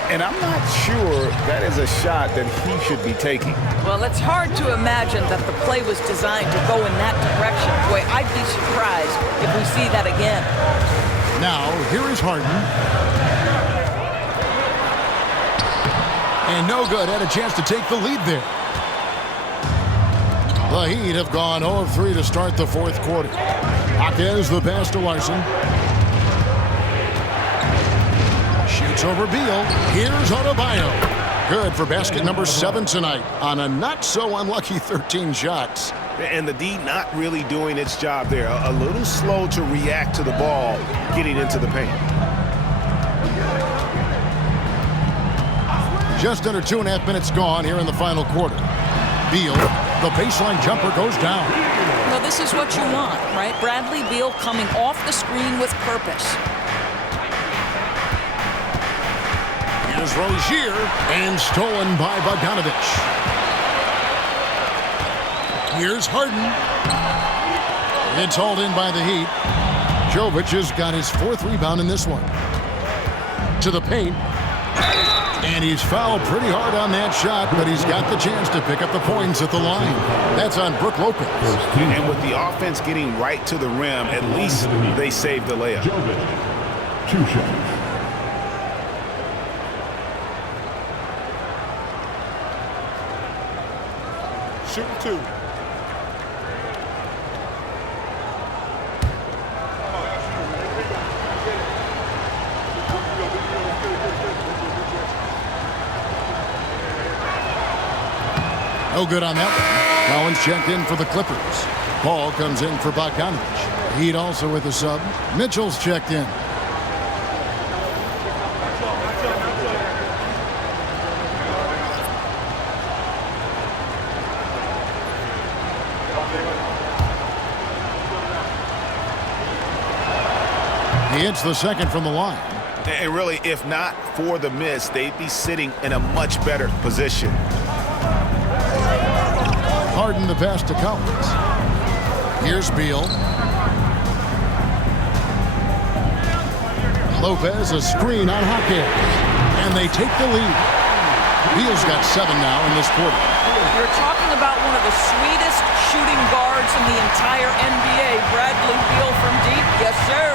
And I'm not sure that is a shot that he should be taking. Well, it's hard to imagine that the play was designed to go in that direction. Boy, I'd be surprised if we see that again. Now, here is Harden. And no good. Had a chance to take the lead there. The Heat have gone 0 of 3 to start the fourth quarter. Jaquez the pass to Larson. Shoots over Beal. Here's Adebayo. Good for basket number 7 tonight on a not-so-unlucky 13 shots. And the D not really doing its job there. A little slow to react to the ball getting into the paint. Just under 2.5 minutes gone here in the final quarter. Beal, the baseline jumper goes down. Well, this is what you want, right? Bradley Beal coming off the screen with purpose. Here's Rozier, and stolen by Bogdanovich. Here's Harden. It's hauled in by the Heat. Jovic has got his 4th rebound in this one. To the paint. And he's fouled pretty hard on that shot, but he's got the chance to pick up the points at the line. That's on Brook Lopez. And with the offense getting right to the rim, at least they saved the layup. Jovic, 2 shots. Shooting 2. No good on that one. Collins checked in for the Clippers. Paul comes in for Bogdanovich. Heat also with a sub. Mitchell's checked in. He hits the second from the line. And really, if not for the miss, they'd be sitting in a much better position. Harden the pass to Collins. Here's Beal. Lopez a screen on Hawkins. And they take the lead. Beal's got 7 now in this quarter. You're talking about one of the sweetest shooting guards in the entire NBA. Bradley Beal from deep. Yes, sir.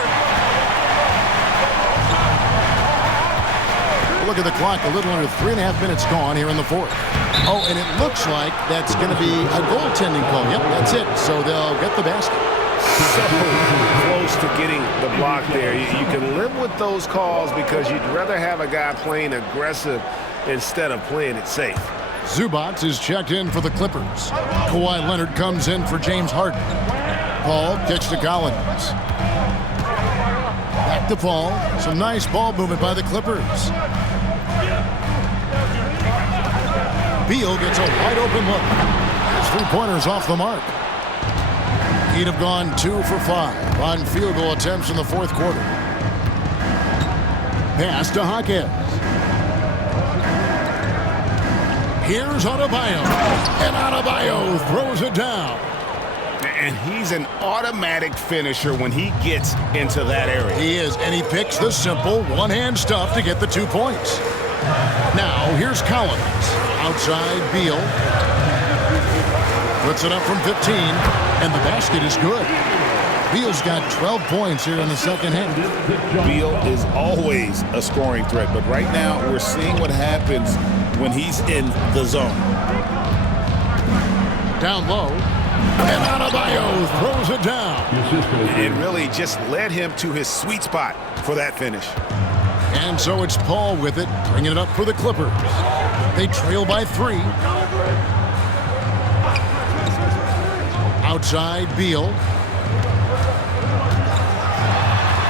Look at the clock, a little under 3.5 minutes gone here in the fourth. Oh, and it looks like that's going to be a goaltending call. Yep, that's it. So they'll get the basket. So close to getting the block there. You can live with those calls because you'd rather have a guy playing aggressive instead of playing it safe. Zubac is checked in for the Clippers. Kawhi Leonard comes in for James Harden. Paul kicks to Collins. Back to Paul. Some nice ball movement by the Clippers. Beal gets a wide open look. His 3-pointers off the mark. He'd have gone 2 for 5 on field goal attempts in the fourth quarter. Pass to Hawkins. Here's Adebayo. And Adebayo throws it down. And he's an automatic finisher when he gets into that area. He is, and he picks the simple one-hand stuff to get the 2 points. Now, here's Collins. Outside, Beal. Puts it up from 15, and the basket is good. Beal's got 12 points here in the second half. Beal is always a scoring threat, but right now we're seeing what happens when he's in the zone. Down low. And Adebayo throws it down. It really just led him to his sweet spot for that finish. And so it's Paul with it, bringing it up for the Clippers. They trail by 3. Outside, Beal.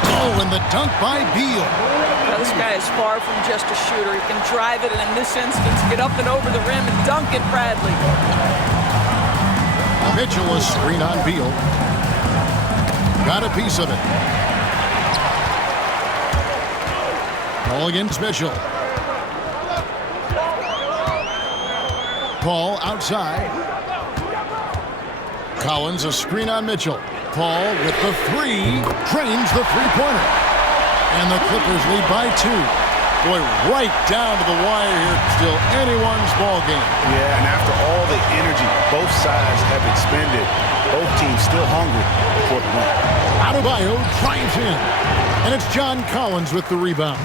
Oh, and the dunk by Beal. Now, this guy is far from just a shooter. He can drive it and in this instance get up and over the rim and dunk it, Bradley. Mitchell a screen on Beal. Got a piece of it. Paul against Mitchell. Paul outside. Collins a screen on Mitchell. Paul with the 3. Drains the 3-pointer. And the Clippers lead by 2. Boy, right down to the wire here. Still anyone's ball game. Yeah, and after all the energy both sides have expended, both teams still hungry for the win. Adebayo drives in. And it's John Collins with the rebound.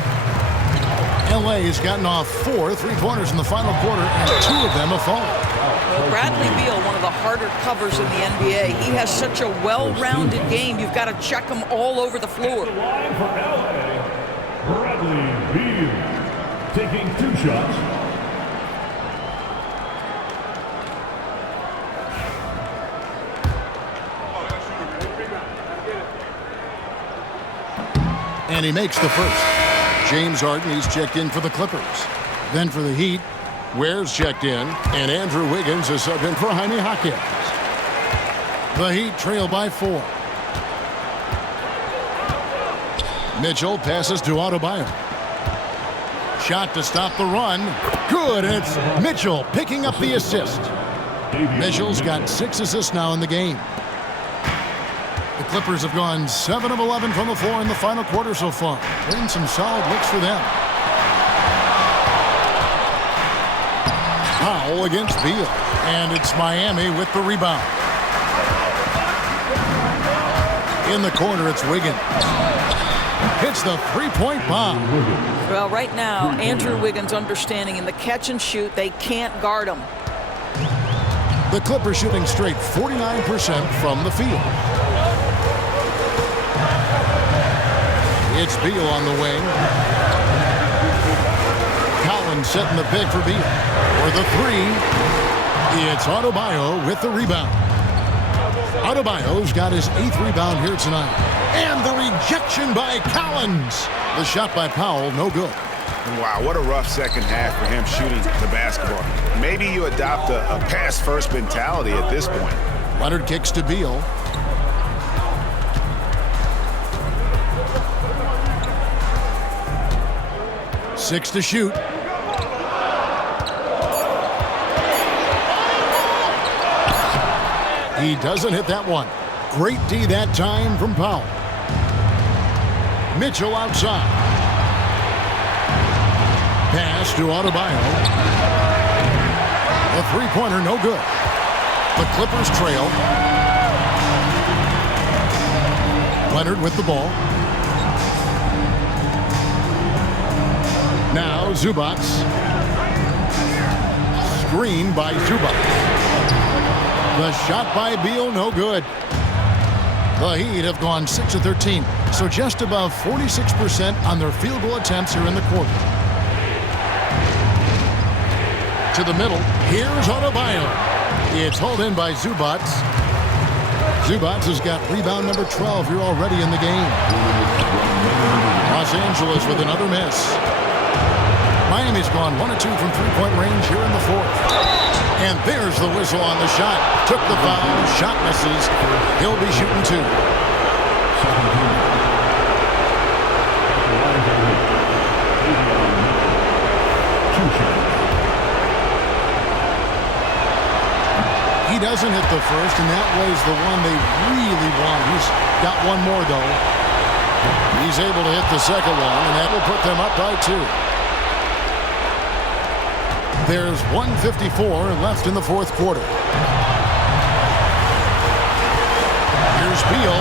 L.A. has gotten off 4 3-pointers in the final quarter, and 2 of them have fallen. Well, Bradley Beal, one of the harder covers in the NBA. He has such a well-rounded game. You've got to check him all over the floor. Bradley Beal taking 2 shots. And he makes the first. James Harden, he's checked in for the Clippers. Then for the Heat, Ware's checked in, and Andrew Wiggins is subbed in for Jaime Hawkins. The Heat trail by 4. Mitchell passes to Adebayo. Shot to stop the run. Good, and it's Mitchell picking up the assist. Mitchell's got 6 assists now in the game. The Clippers have gone 7 of 11 from the floor in the final quarter so far. Been some solid looks for them. Powell against Beal. And it's Miami with the rebound. In the corner, it's Wiggins. Hits the 3-point bomb. Well, right now, Andrew Wiggins understanding in the catch and shoot, they can't guard him. The Clippers shooting straight 49% from the field. It's Beal on the wing. Collins setting the pick for Beal. For the 3. It's Adebayo with the rebound. Adebayo's got his 8th rebound here tonight. And the rejection by Collins. The shot by Powell, no good. Wow, what a rough second half for him shooting the basketball. Maybe you adopt a pass-first mentality at this point. Leonard kicks to Beal. Six to shoot. He doesn't hit that one. Great D that time from Powell. Mitchell outside. Pass to Adebayo. A three-pointer, no good. The Clippers trail. Leonard with the ball. Now Zubac. Screen by Zubac. The shot by Beal, no good. The Heat have gone 6 of 13, so just above 46% on their field goal attempts here in the quarter. To the middle, here's Adebayo. It's hauled in by Zubac. Zubac has got rebound number 12 here already in the game. Los Angeles with another miss. Miami's gone 1 of 2 from three-point range here in the fourth. And there's the whistle on the shot. Took the foul. Shot misses. He'll be shooting 2. He doesn't hit the first, and that was the one they really want. He's got one more, though. He's able to hit the second one, and that will put them up by 2. There's 1:54 left in the fourth quarter. Here's Beal.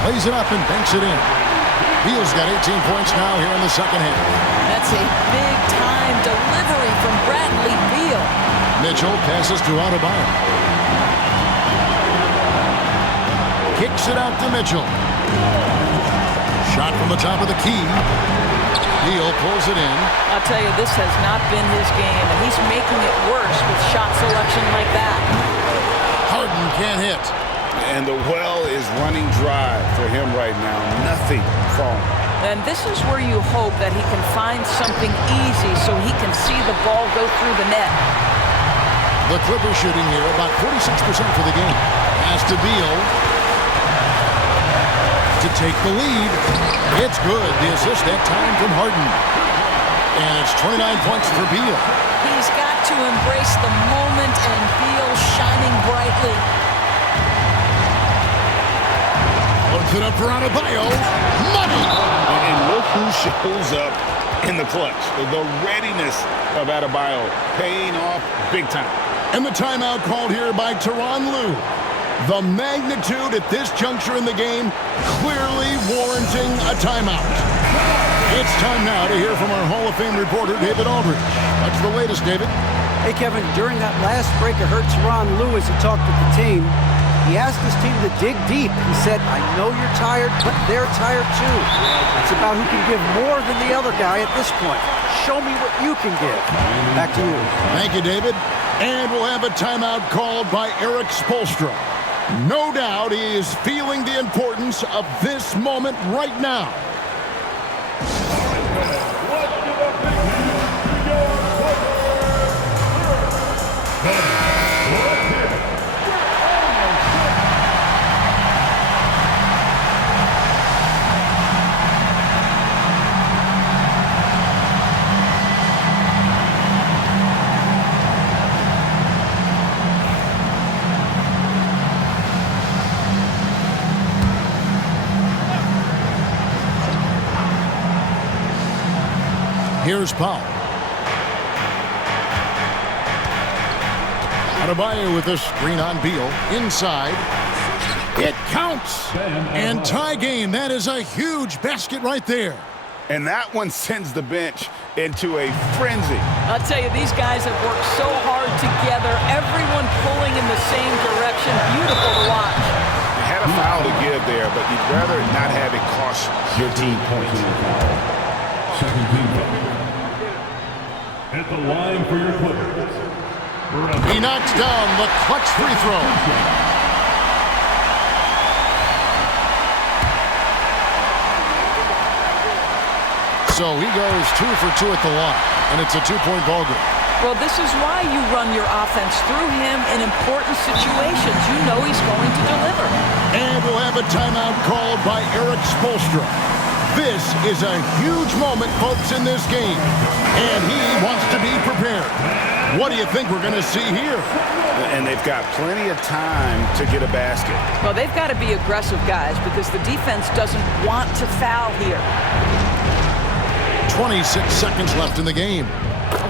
Plays it up and banks it in. Beal's got 18 points now here in the second half. That's a big-time delivery from Bradley Beal. Mitchell passes to Adebayo. Kicks it out to Mitchell. Shot from the top of the key. Beal pulls it in. I'll tell you, this has not been his game, and he's making it worse with shot selection like that. Harden can't hit. And the well is running dry for him right now. Nothing falling. And this is where you hope that he can find something easy so he can see the ball go through the net. The Clippers shooting here about 46% for the game. Pass to Beal to take the lead. It's good. The assist that time from Harden. And it's 29 points for Beal. He's got to embrace the moment, and Beal shining brightly. Puts it up for Adebayo. Money! And look who shows up in the clutch. The readiness of Adebayo paying off big time. And the timeout called here by Tyronn Lue. The magnitude at this juncture in the game clearly warranting a timeout. It's time now to hear from our Hall of Fame reporter, David Aldridge. What's the latest, David? Hey, Kevin, during that last break, I heard Tyronn Lue as he talked with the team. He asked his team to dig deep. He said, I know you're tired, but they're tired too. It's about who can give more than the other guy at this point. Show me what you can give. Back to you. Thank you, David. And we'll have a timeout called by Erik Spoelstra. No doubt he is feeling the importance of this moment right now. Here's Powell. Adebayo with a screen on Beal. Inside. It counts. And tie game. That is a huge basket right there. And that one sends the bench into a frenzy. I'll tell you, these guys have worked so hard together. Everyone pulling in the same direction. Beautiful to watch. You had a foul to give there, but you'd rather not have it cost your team points. Second team foul. At the line for your Clippers. He He knocks down the clutch free throw. So he goes 2 for 2 at the line, and it's a 2-point ball game. Well, this is why you run your offense through him in important situations. You know he's going to deliver. And we'll have a timeout called by Eric Spoelstra. This is a huge moment, folks, in this game, and he wants to be prepared. What do you think we're going to see here? And they've got plenty of time to get a basket. Well, they've got to be aggressive, guys, because the defense doesn't want to foul here. 26 seconds left in the game.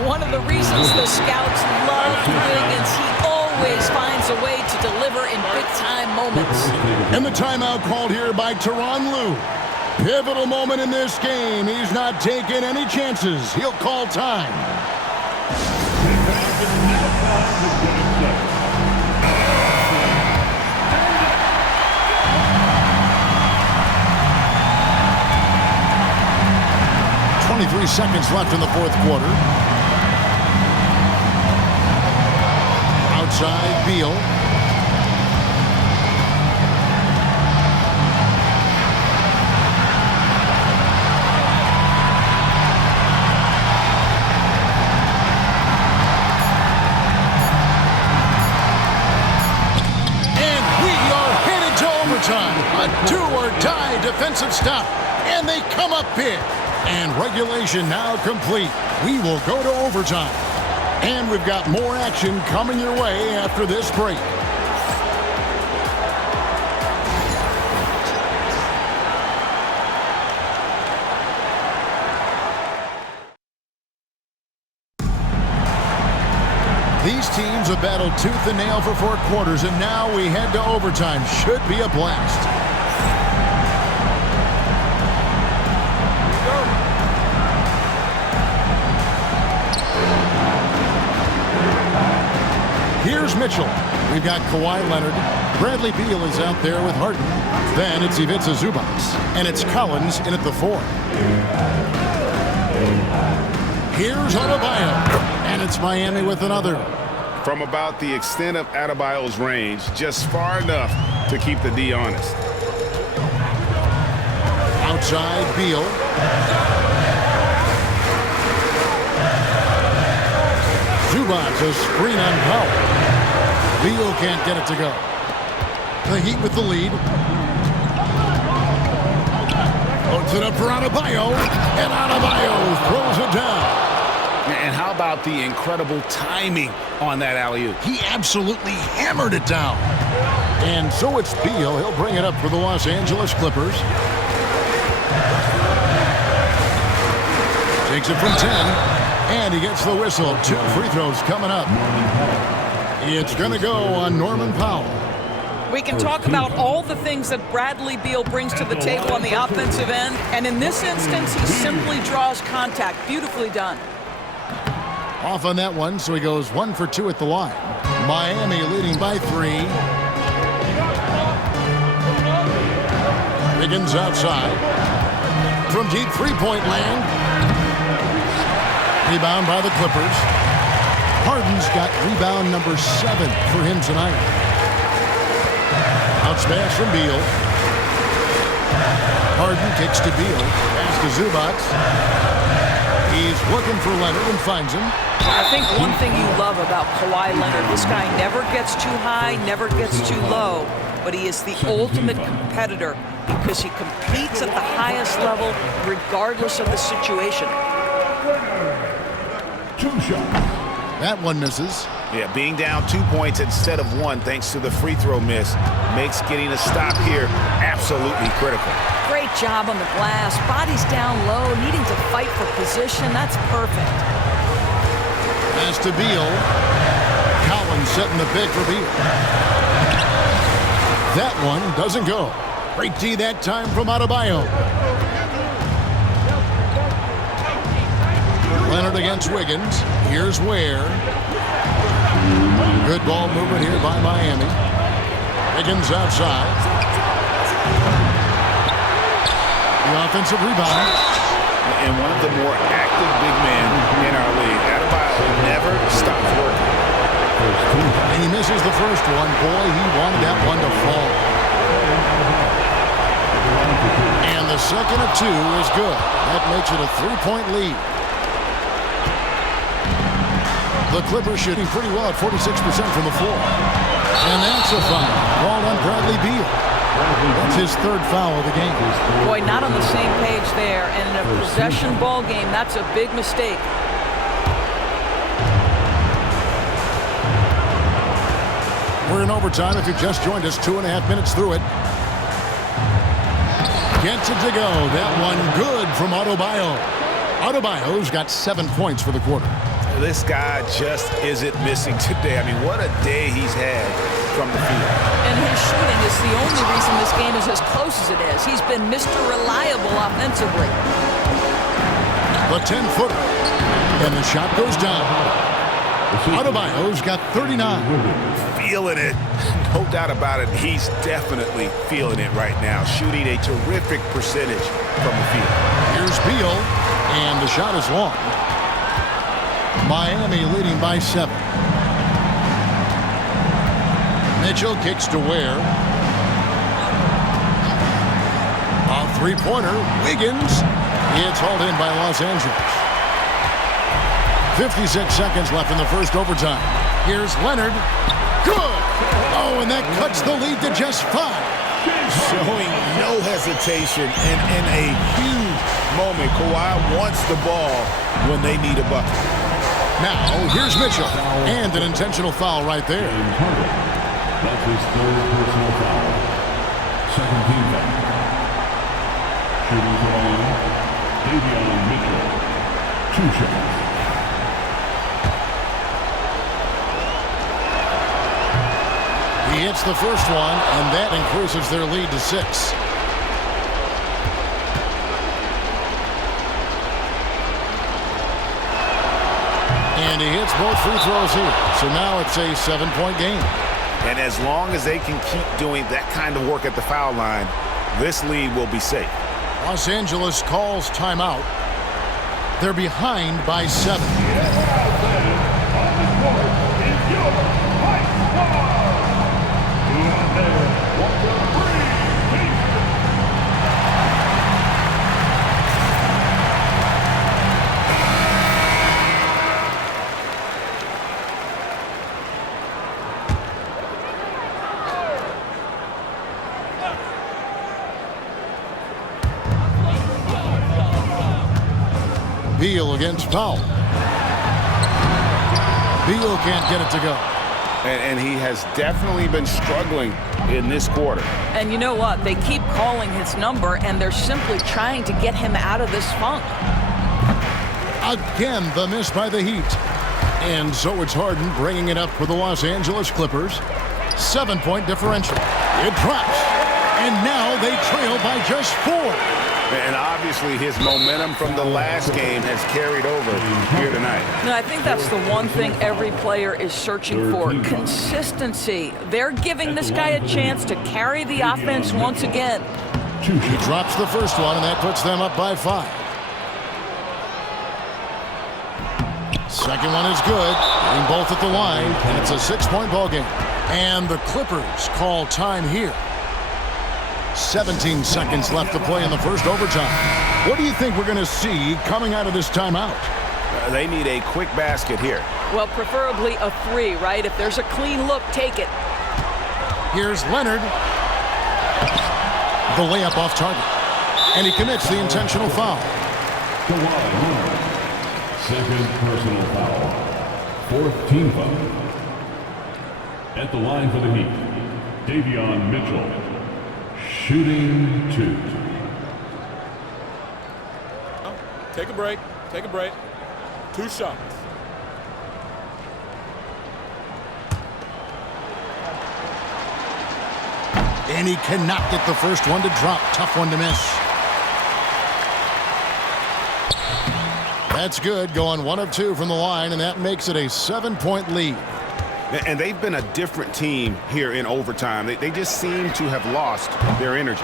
One of the reasons the scouts love Wiggins, he always finds a way to deliver in big-time moments. And the timeout called here by Tyronn Lue. Pivotal moment in this game. He's not taking any chances. He'll call time. Three seconds left in the fourth quarter. Outside, Beal. And we are headed to overtime. A do-or-die defensive stop. And they come up big. And regulation now complete. We will go to overtime. And we've got more action coming your way after this break. These teams have battled tooth and nail for 4 quarters, and now we head to overtime. Should be a blast. Here's Mitchell. We've got Kawhi Leonard. Bradley Beal is out there with Harden. Then it's Ivica Zubac. And it's Collins in at the 4. Here's Adebayo. And it's Miami with another. From about the extent of Adebayo's range, just far enough to keep the D honest. Outside, Beal. Zubac, a screen on Powell. Beal can't get it to go. The Heat with the lead. Puts it up for Adebayo. And Adebayo throws it down. And how about the incredible timing on that alley-oop? He absolutely hammered it down. And so it's Beal. He'll bring it up for the Los Angeles Clippers. Takes it from 10. And he gets the whistle. 2 free throws coming up. It's going to go on Norman Powell. We can talk about all the things that Bradley Beal brings to the table on the offensive end. And in this instance, he simply draws contact. Beautifully done. Off on that one, so he goes 1 for 2 at the line. Miami leading by 3. Wiggins outside. From deep three-point land. Rebound by the Clippers. Harden's got rebound number 7 for him tonight. Out smash from Beal. Harden kicks to Beal. Pass to Zubac. He's looking for Leonard and finds him. I think one thing you love about Kawhi Leonard, this guy never gets too high, never gets too low, but he is the ultimate competitor because he competes at the highest level regardless of the situation. 2 shots. That one misses. Yeah, being down 2 points instead of 1 thanks to the free throw miss makes getting a stop here absolutely critical. Great job on the glass. Body's down low, needing to fight for position. That's perfect. Pass to Beal. Collins setting the pick for Beal. That one doesn't go. Great D that time from Adebayo. Leonard against Wiggins. Here's Ware. Good ball movement here by Miami. Wiggins outside. The offensive rebound. And one of the more active big men in our league. Adebayo never stops working. He misses the first one. Boy, he wanted that one to fall. And the second of 2 is good. That makes it a 3-point lead. The Clippers shooting pretty well at 46% from the floor. And that's a foul called on Bradley Beal. That's his 3rd foul of the game. Boy, not on the same page there. And in a possession ball game, that's a big mistake. We're in overtime. If you just joined us, 2.5 minutes through it. Gets it to go. That one good from Adebayo. Adebayo's got 7 points for the quarter. This guy just isn't missing today. I mean, what a day he's had from the field. And his shooting is the only reason this game is as close as it is. He's been Mr. Reliable offensively. The 10-footer. And the shot goes down. Adebayo's got 39. Feeling it. No doubt about it. He's definitely feeling it right now. Shooting a terrific percentage from the field. Here's Beal. And the shot is long. Miami leading by 7. Mitchell kicks to Ware. A 3-pointer. Wiggins. It's hauled in by Los Angeles. 56 seconds left in the first overtime. Here's Leonard. Good! Oh, and that cuts the lead to just 5. Showing no hesitation and in a huge moment. Kawhi wants the ball when they need a bucket. Now, here's Mitchell. And an intentional foul right there. That's his 3rd personal foul. 2nd team foul. Shooting for Miami, Davion Mitchell. 2 shots. He hits the first one, and that increases their lead to 6. And he hits both free throws here. So now it's a 7-point game. And as long as they can keep doing that kind of work at the foul line, this lead will be safe. Los Angeles calls timeout. They're behind by 7. Beal against Powell. Beal can't get it to go. And he has definitely been struggling in this quarter. And you know what? They keep calling his number, and they're simply trying to get him out of this funk. Again, the miss by the Heat. And so it's Harden bringing it up for the Los Angeles Clippers. 7-point differential. It drops. And now they trail by just 4. And obviously his momentum from the last game has carried over here tonight. No, I think that's the one thing every player is searching for. Consistency. They're giving this guy a chance to carry the offense once again. He drops the first one, and that puts them up by 5. Second one is good. Getting both at the line, and it's a 6-point ball game. And the Clippers call time here. 17 seconds left to play in the first overtime. What do you think we're going to see coming out of this timeout? They need a quick basket here. Well, preferably a 3, right? If there's a clean look, take it. Here's Leonard. The layup off target. And he commits the intentional foul. Kawhi Leonard. 2nd personal foul. 4th team foul. At the line for the Heat, Davion Mitchell. Shooting 2. Take a break. Take a break. 2 shots. And he cannot get the first one to drop. Tough one to miss. That's good. Going 1 of 2 from the line, and that makes it a 7-point lead. And they've been a different team here in overtime. They just seem to have lost their energy.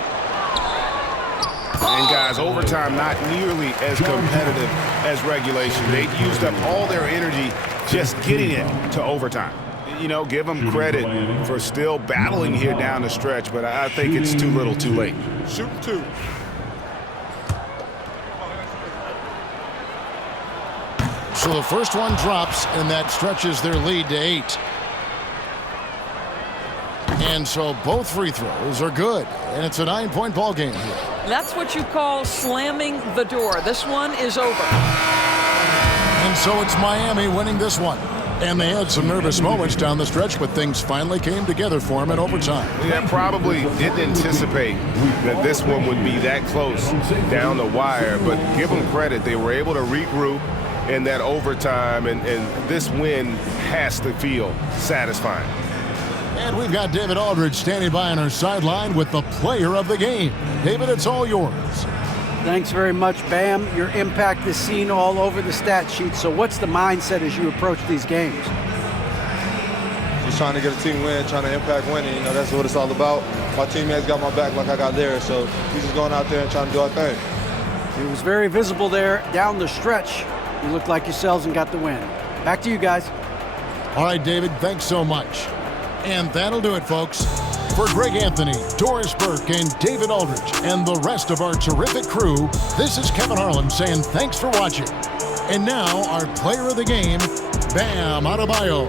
And guys, overtime not nearly as competitive as regulation. They've used up all their energy just getting it to overtime. you know, give him credit for still battling here down the stretch, but I think it's too little too late. Shoot 2. So the first one drops, and that stretches their lead to 8. And so both free throws are good, and it's a 9-point ball game here. That's what you call slamming the door. This one is over. And so it's Miami winning this one. And they had some nervous moments down the stretch, but things finally came together for them in overtime. Yeah, probably didn't anticipate that this one would be that close down the wire, but give them credit. They were able to regroup in that overtime, and this win has to feel satisfying. And we've got David Aldridge standing by on our sideline with the player of the game. David, it's all yours. Thanks very much, Bam. Your impact is seen all over the stat sheet. So what's the mindset as you approach these games? Just trying to get a team win, trying to impact winning. You know, that's what it's all about. My teammates got my back like I got theirs. So we're just going out there and trying to do our thing. It was very visible there down the stretch. You looked like yourselves and got the win. Back to you guys. All right, David, thanks so much. And that'll do it, folks. For Greg Anthony, Doris Burke, and David Aldridge, and the rest of our terrific crew, this is Kevin Harlan saying thanks for watching. And now, our player of the game, Bam Adebayo.